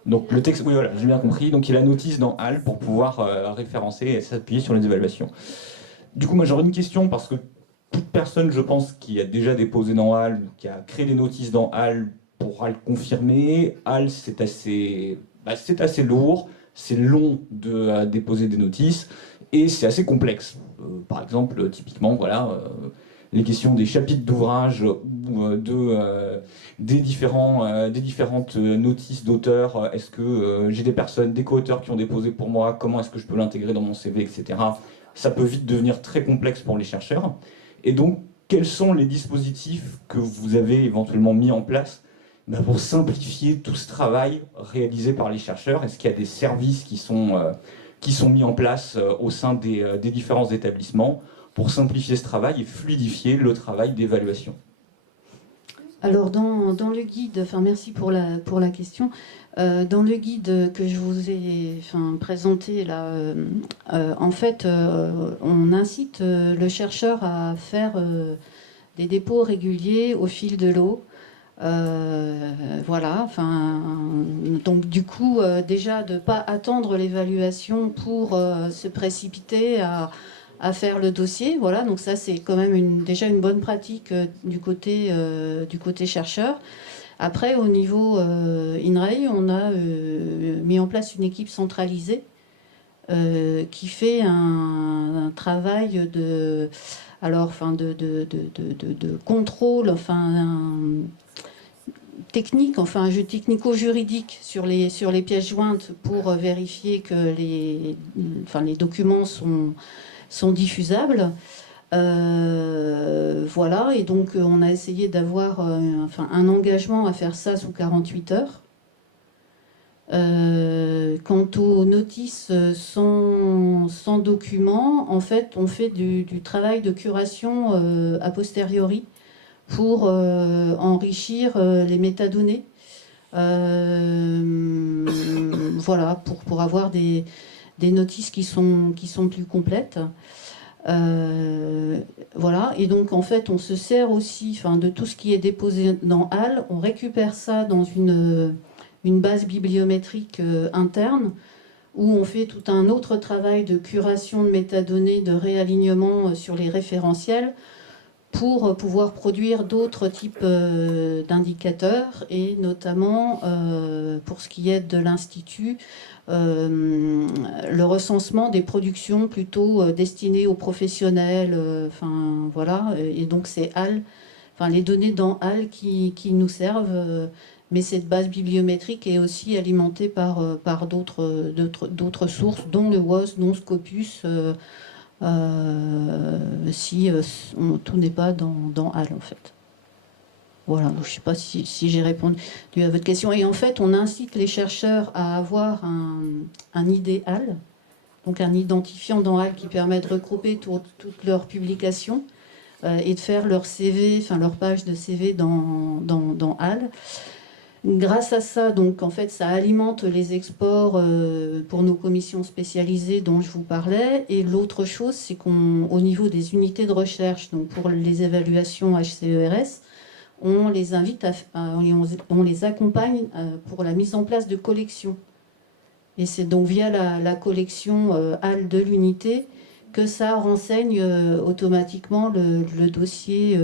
Donc le texte, oui voilà, j'ai bien compris. Donc il a notice dans HAL pour pouvoir référencer et s'appuyer sur les évaluations. Du coup, moi j'aurais une question parce que toute personne, je pense, qui a déjà déposé dans HAL, qui a créé des notices dans HAL, pourra le confirmer. HAL, c'est assez lourd, c'est long de déposer des notices et c'est assez complexe. Par exemple, typiquement, voilà, les questions des chapitres d'ouvrage ou des différentes notices d'auteurs. Est-ce que j'ai des personnes, des co-auteurs qui ont déposé pour moi? Comment est-ce que je peux l'intégrer dans mon CV, etc. Ça peut vite devenir très complexe pour les chercheurs. Et donc, quels sont les dispositifs que vous avez éventuellement mis en place pour simplifier tout ce travail réalisé par les chercheurs? Est-ce qu'il y a des services qui sont mis en place au sein des différents établissements pour simplifier ce travail et fluidifier le travail d'évaluation? Alors dans le guide, enfin merci pour la question, dans le guide que je vous ai présenté là, en fait on incite le chercheur à faire des dépôts réguliers au fil de l'eau. Voilà, enfin, donc du coup, déjà de ne pas attendre l'évaluation pour se précipiter à faire le dossier. Voilà, donc ça c'est quand même déjà une bonne pratique du côté chercheur. Après, au niveau INRAE, on a mis en place une équipe centralisée qui fait un travail de contrôle, technique, enfin un jeu technico-juridique sur les pièces jointes pour vérifier que les documents sont diffusables. Voilà, et donc on a essayé d'avoir un engagement à faire ça sous 48 heures. Quant aux notices sans document, en fait, on fait du travail de curation a posteriori pour enrichir les métadonnées. Voilà, pour avoir des notices qui sont plus complètes. Voilà, et donc en fait on se sert aussi de tout ce qui est déposé dans HAL, on récupère ça dans une base bibliométrique interne où on fait tout un autre travail de curation de métadonnées, de réalignement sur les référentiels pour pouvoir produire d'autres types d'indicateurs et notamment pour ce qui est de l'Institut, le recensement des productions plutôt destinées aux professionnels, voilà, et donc c'est HAL, les données dans HAL qui nous servent, mais cette base bibliométrique est aussi alimentée par d'autres sources, dont le WOS, dont Scopus, si tout n'est pas dans HAL en fait. Voilà, je ne sais pas si j'ai répondu à votre question. Et en fait, on incite les chercheurs à avoir un ID HAL, donc un identifiant dans HAL qui permet de regrouper toutes leurs publications et de faire leur CV, leur page de CV dans HAL. Grâce à ça, donc en fait, ça alimente les exports pour nos commissions spécialisées dont je vous parlais. Et l'autre chose, c'est qu'au niveau des unités de recherche, donc pour les évaluations HCERS, on les invite on les accompagne pour la mise en place de collections. Et c'est donc via la collection HAL de l'unité que ça renseigne automatiquement le dossier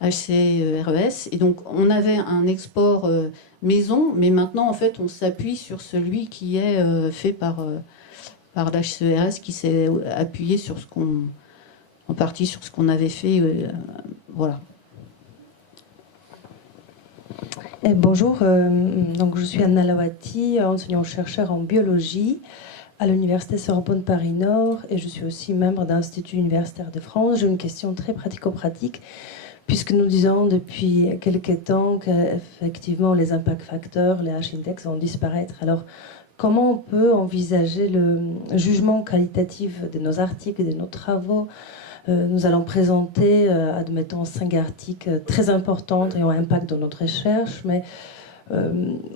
HCERES. Et donc on avait un export maison, mais maintenant en fait on s'appuie sur celui qui est fait par l'HCERES, qui s'est appuyé en partie sur ce qu'on avait fait. Voilà. Bonjour, donc je suis Anna Lawati, enseignante-chercheur en biologie à l'Université Sorbonne Paris-Nord et je suis aussi membre d'Institut universitaire de France. J'ai une question très pratico-pratique puisque nous disons depuis quelques temps qu'effectivement les impact factors, les H-index vont disparaître. Alors comment on peut envisager le jugement qualitatif de nos articles, de nos travaux? Nous allons présenter, admettons, 5 articles très importants et ont un impact dans notre recherche, mais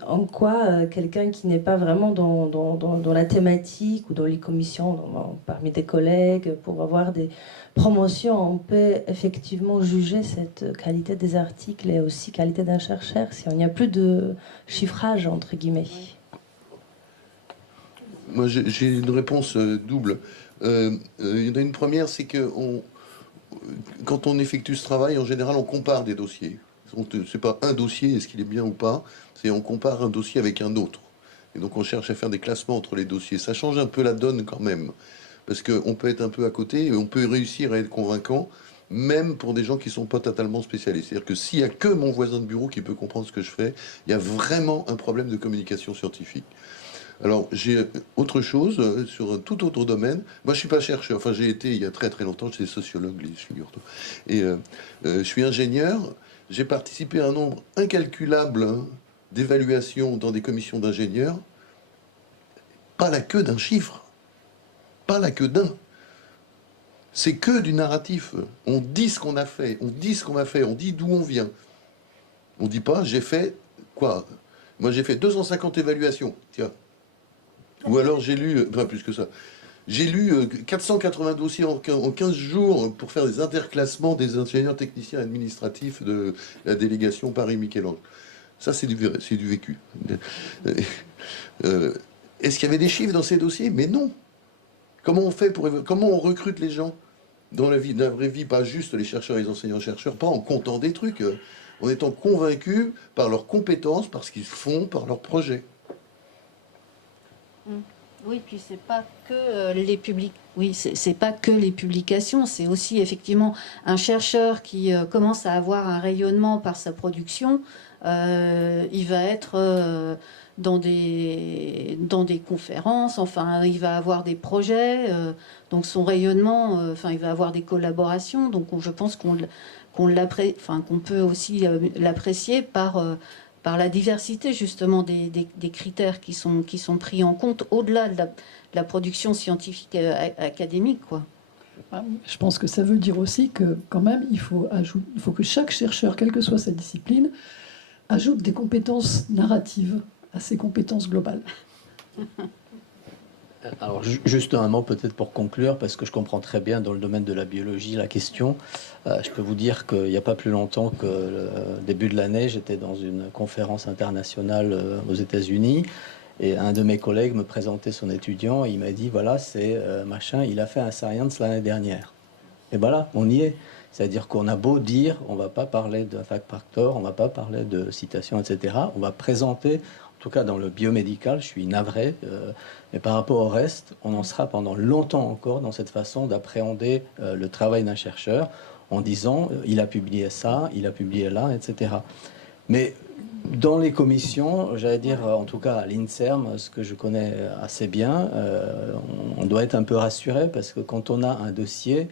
en quoi quelqu'un qui n'est pas vraiment dans la thématique ou dans les commissions, parmi des collègues, pour avoir des promotions, on peut effectivement juger cette qualité des articles et aussi qualité d'un chercheur si on n'y a plus de chiffrage, entre guillemets? Moi, j'ai une réponse double. Il y en a une première, c'est que quand on effectue ce travail, en général, on compare des dossiers. C'est pas un dossier, est-ce qu'il est bien ou pas, c'est on compare un dossier avec un autre. Et donc on cherche à faire des classements entre les dossiers. Ça change un peu la donne quand même, parce qu'on peut être un peu à côté, et on peut réussir à être convaincant, même pour des gens qui ne sont pas totalement spécialistes. C'est-à-dire que s'il n'y a que mon voisin de bureau qui peut comprendre ce que je fais, il y a vraiment un problème de communication scientifique. Alors, j'ai autre chose sur un tout autre domaine. Moi, je suis pas chercheur. Enfin, j'ai été il y a très très longtemps. J'étais sociologue, figure-toi. Et je suis ingénieur. J'ai participé à un nombre incalculable d'évaluations dans des commissions d'ingénieurs. Pas la queue d'un chiffre. Pas la queue d'un. C'est que du narratif. On dit ce qu'on a fait. On dit ce qu'on a fait. On dit d'où on vient. On ne dit pas, j'ai fait quoi? Moi, j'ai fait 250 évaluations, tiens. Ou alors j'ai lu, enfin plus que ça, j'ai lu 480 dossiers en 15 jours pour faire des interclassements des ingénieurs techniciens administratifs de la délégation Paris-Michel-Ange. Ça, c'est du vécu. Est-ce qu'il y avait des chiffres dans ces dossiers? Mais non. Comment on fait comment on recrute les gens dans la vie, dans la vraie vie, pas juste les chercheurs et les enseignants-chercheurs, pas en comptant des trucs, en étant convaincus par leurs compétences, par ce qu'ils font, par leurs projets. Oui, puis c'est pas que les c'est pas que les publications, c'est aussi effectivement un chercheur qui commence à avoir un rayonnement par sa production. Il va être dans des conférences, enfin, il va avoir des projets, donc son rayonnement, enfin, il va avoir des collaborations. Donc, je pense qu'on peut aussi l'apprécier par la diversité justement des critères qui sont pris en compte au-delà de la production scientifique académique, quoi. Je pense que ça veut dire aussi que quand même, il faut que chaque chercheur, quelle que soit sa discipline, ajoute des compétences narratives à ses compétences globales. Alors, juste un mot peut-être pour conclure, parce que je comprends très bien dans le domaine de la biologie la question. Je peux vous dire qu'il n'y a pas plus longtemps que le début de l'année, j'étais dans une conférence internationale aux États-Unis, et un de mes collègues me présentait son étudiant, et il m'a dit, voilà, c'est machin, il a fait un science l'année dernière. Et voilà, on y est. C'est-à-dire qu'on a beau dire, on ne va pas parler de fact factor, on ne va pas parler de citation, etc. On va présenter, en tout cas dans le biomédical, je suis navré, mais par rapport au reste, on en sera pendant longtemps encore dans cette façon d'appréhender le travail d'un chercheur en disant, il a publié ça, il a publié là, etc. Mais dans les commissions, j'allais dire, en tout cas à l'INSERM, ce que je connais assez bien, on doit être un peu rassuré parce que quand on a un dossier,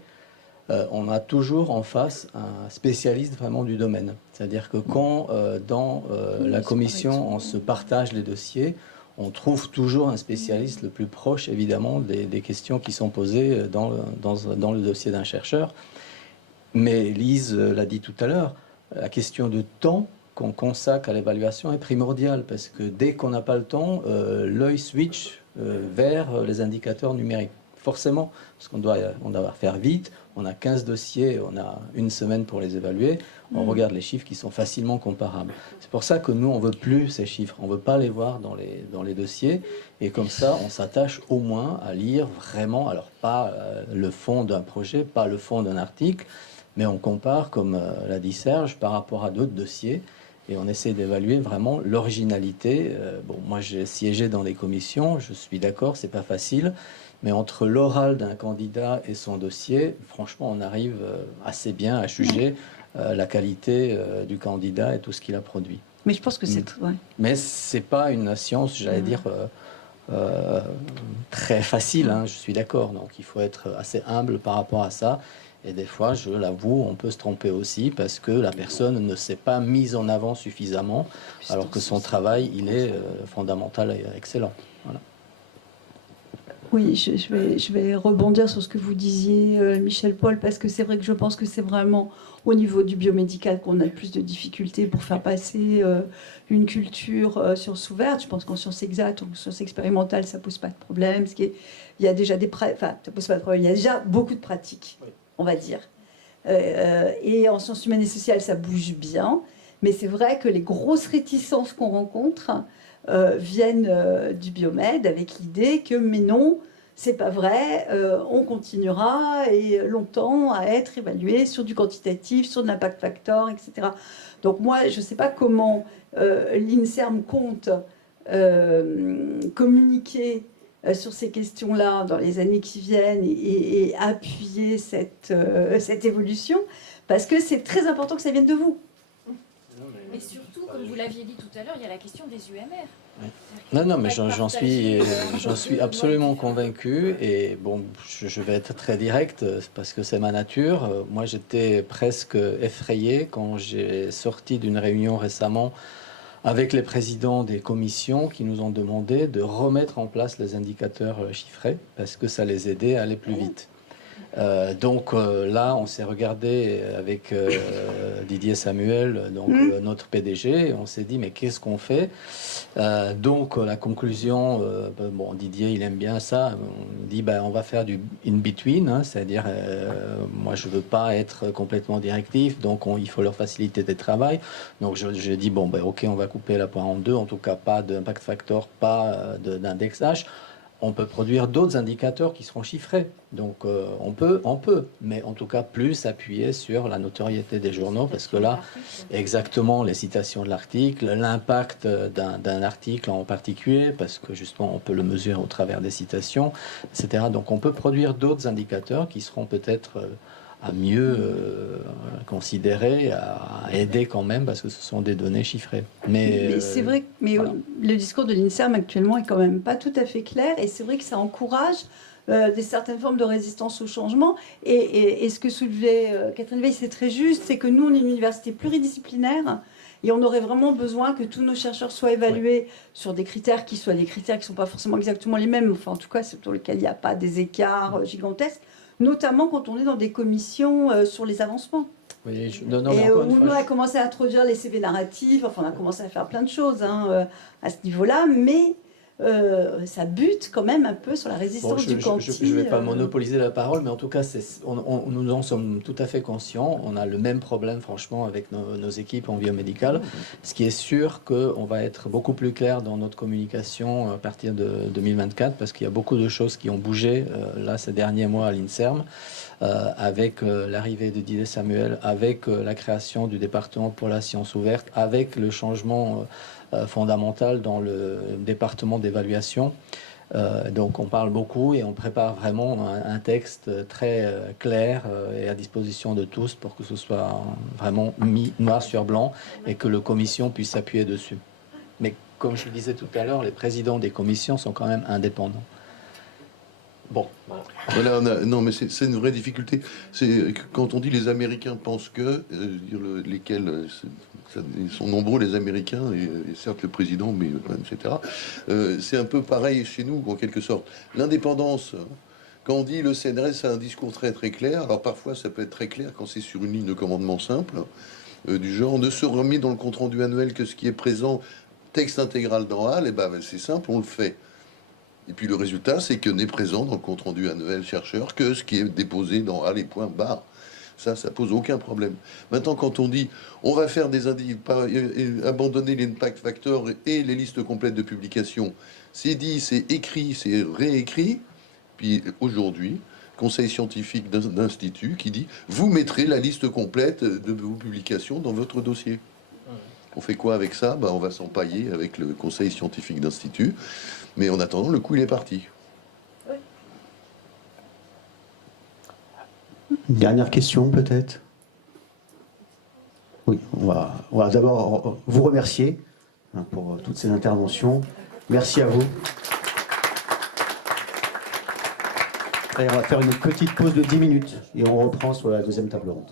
on a toujours en face un spécialiste vraiment du domaine. C'est-à-dire que quand dans la commission on se partage les dossiers, on trouve toujours un spécialiste le plus proche évidemment des questions qui sont posées dans le dossier d'un chercheur. Mais Lise l'a dit tout à l'heure, la question de temps qu'on consacre à l'évaluation est primordiale parce que dès qu'on n'a pas le temps, l'œil switch vers les indicateurs numériques. Forcément, parce qu'on doit faire vite, on a 15 dossiers, on a une semaine pour les évaluer, on regarde les chiffres qui sont facilement comparables. C'est pour ça que nous, on ne veut plus ces chiffres, on ne veut pas les voir dans les dossiers, et comme ça, on s'attache au moins à lire vraiment, alors pas le fond d'un projet, pas le fond d'un article, mais on compare, comme l'a dit Serge, par rapport à d'autres dossiers, et on essaie d'évaluer vraiment l'originalité. Bon, moi, j'ai siégé dans les commissions, je suis d'accord, c'est pas facile, mais entre l'oral d'un candidat et son dossier, franchement, on arrive assez bien à juger la qualité du candidat et tout ce qu'il a produit. Mais je pense que c'est... Ouais. Mais c'est pas une science, j'allais dire, très facile, hein, je suis d'accord. Donc il faut être assez humble par rapport à ça. Et des fois, je l'avoue, on peut se tromper aussi parce que la personne ne s'est pas mise en avant suffisamment, alors que son travail, il est fondamental et excellent. Voilà. Oui, je vais rebondir sur ce que vous disiez, Michel Paul, parce que c'est vrai que je pense que c'est vraiment au niveau du biomédical qu'on a le plus de difficultés pour faire passer une culture sciences ouvertes. Je pense qu'en sciences exactes ou en sciences expérimentales, ça pose pas de problème. Il y a déjà ça pose pas de problème. Il y a déjà beaucoup de pratiques, on va dire. Et en sciences humaines et sociales, ça bouge bien. Mais c'est vrai que les grosses réticences qu'on rencontre viennent du biomède avec l'idée que mais non, c'est pas vrai, on continuera et longtemps à être évalué sur du quantitatif, sur de l'impact factor, etc. Donc moi, je ne sais pas comment l'INSERM compte communiquer sur ces questions-là dans les années qui viennent et appuyer cette évolution, parce que c'est très important que ça vienne de vous. Mais surtout, comme vous l'aviez dit tout à l'heure, il y a la question des UMR. Non, mais j'en suis absolument convaincu. Et bon, je vais être très direct parce que c'est ma nature. Moi, j'étais presque effrayé quand j'ai sorti d'une réunion récemment avec les présidents des commissions qui nous ont demandé de remettre en place les indicateurs chiffrés parce que ça les aidait à aller plus vite. Donc là, on s'est regardé avec Didier Samuel, donc notre PDG, et on s'est dit mais qu'est-ce qu'on fait? Donc la conclusion, bon, Didier il aime bien ça, on dit on va faire du in between, hein, c'est-à-dire moi je veux pas être complètement directif, donc il faut leur faciliter des travail. Donc j'ai dit bon ok, on va couper la poire en deux, en tout cas pas d'impact factor, pas d'indexage. On peut produire d'autres indicateurs qui seront chiffrés. Donc on peut, mais en tout cas plus appuyer sur la notoriété des journaux, parce que là, exactement les citations de l'article, l'impact d'un article en particulier, parce que justement on peut le mesurer au travers des citations, etc. Donc on peut produire d'autres indicateurs qui seront peut-être à mieux considérer, à aider quand même, parce que ce sont des données chiffrées. Mais c'est vrai, voilà. Le discours de l'INSERM actuellement est quand même pas tout à fait clair, et c'est vrai que ça encourage des certaines formes de résistance au changement. Et ce que soulevait Catherine Veil, c'est très juste, c'est que nous, on est une université pluridisciplinaire, et on aurait vraiment besoin que tous nos chercheurs soient évalués sur des critères qui soient des critères qui ne sont pas forcément exactement les mêmes, enfin en tout cas, c'est pour lesquels il n'y a pas des écarts gigantesques, notamment quand on est dans des commissions sur les avancements. Oui, on a commencé à introduire les CV narratifs, enfin on a commencé à faire plein de choses à ce niveau-là, mais ça bute quand même un peu sur la résistance du quanti. Je ne vais pas monopoliser la parole, mais en tout cas, nous en sommes tout à fait conscients. On a le même problème, franchement, avec nos équipes en biomédical. Ce qui est sûr qu'on va être beaucoup plus clair dans notre communication à partir de 2024, parce qu'il y a beaucoup de choses qui ont bougé là ces derniers mois à l'INSERM, avec l'arrivée de Didier Samuel, avec la création du département pour la science ouverte, avec le changement fondamental dans le département d'évaluation. Donc on parle beaucoup et on prépare vraiment un texte très clair et à disposition de tous pour que ce soit vraiment mis noir sur blanc et que la commission puisse s'appuyer dessus. Mais comme je le disais tout à l'heure, les présidents des commissions sont quand même indépendants. Bon, voilà. Non, mais c'est une vraie difficulté. C'est quand on dit les Américains pensent que, lesquels ils sont nombreux les Américains et certes le président, mais etc. C'est un peu pareil chez nous en quelque sorte. L'indépendance. Quand on dit le CNRS a un discours très très clair, alors parfois ça peut être très clair quand c'est sur une ligne de commandement simple, du genre ne se remet dans le compte rendu annuel que ce qui est présent, texte intégral dans HAL, et c'est simple, on le fait. Et puis le résultat, c'est que n'est présent dans le compte-rendu annuel chercheur que ce qui est déposé dans A les points barres. Ça pose aucun problème. Maintenant, quand on dit on va faire des abandonner l'impact factor et les listes complètes de publications, c'est dit, c'est écrit, c'est réécrit. Puis aujourd'hui, conseil scientifique d'institut qui dit vous mettrez la liste complète de vos publications dans votre dossier. On fait quoi avec ça? On va s'empailler avec le conseil scientifique d'institut. Mais en attendant, le coup, il est parti. Oui. Une dernière question, peut-être? Oui, on va d'abord vous remercier pour toutes ces interventions. Merci à vous. Allez, on va faire une petite pause de 10 minutes et on reprend sur la deuxième table ronde.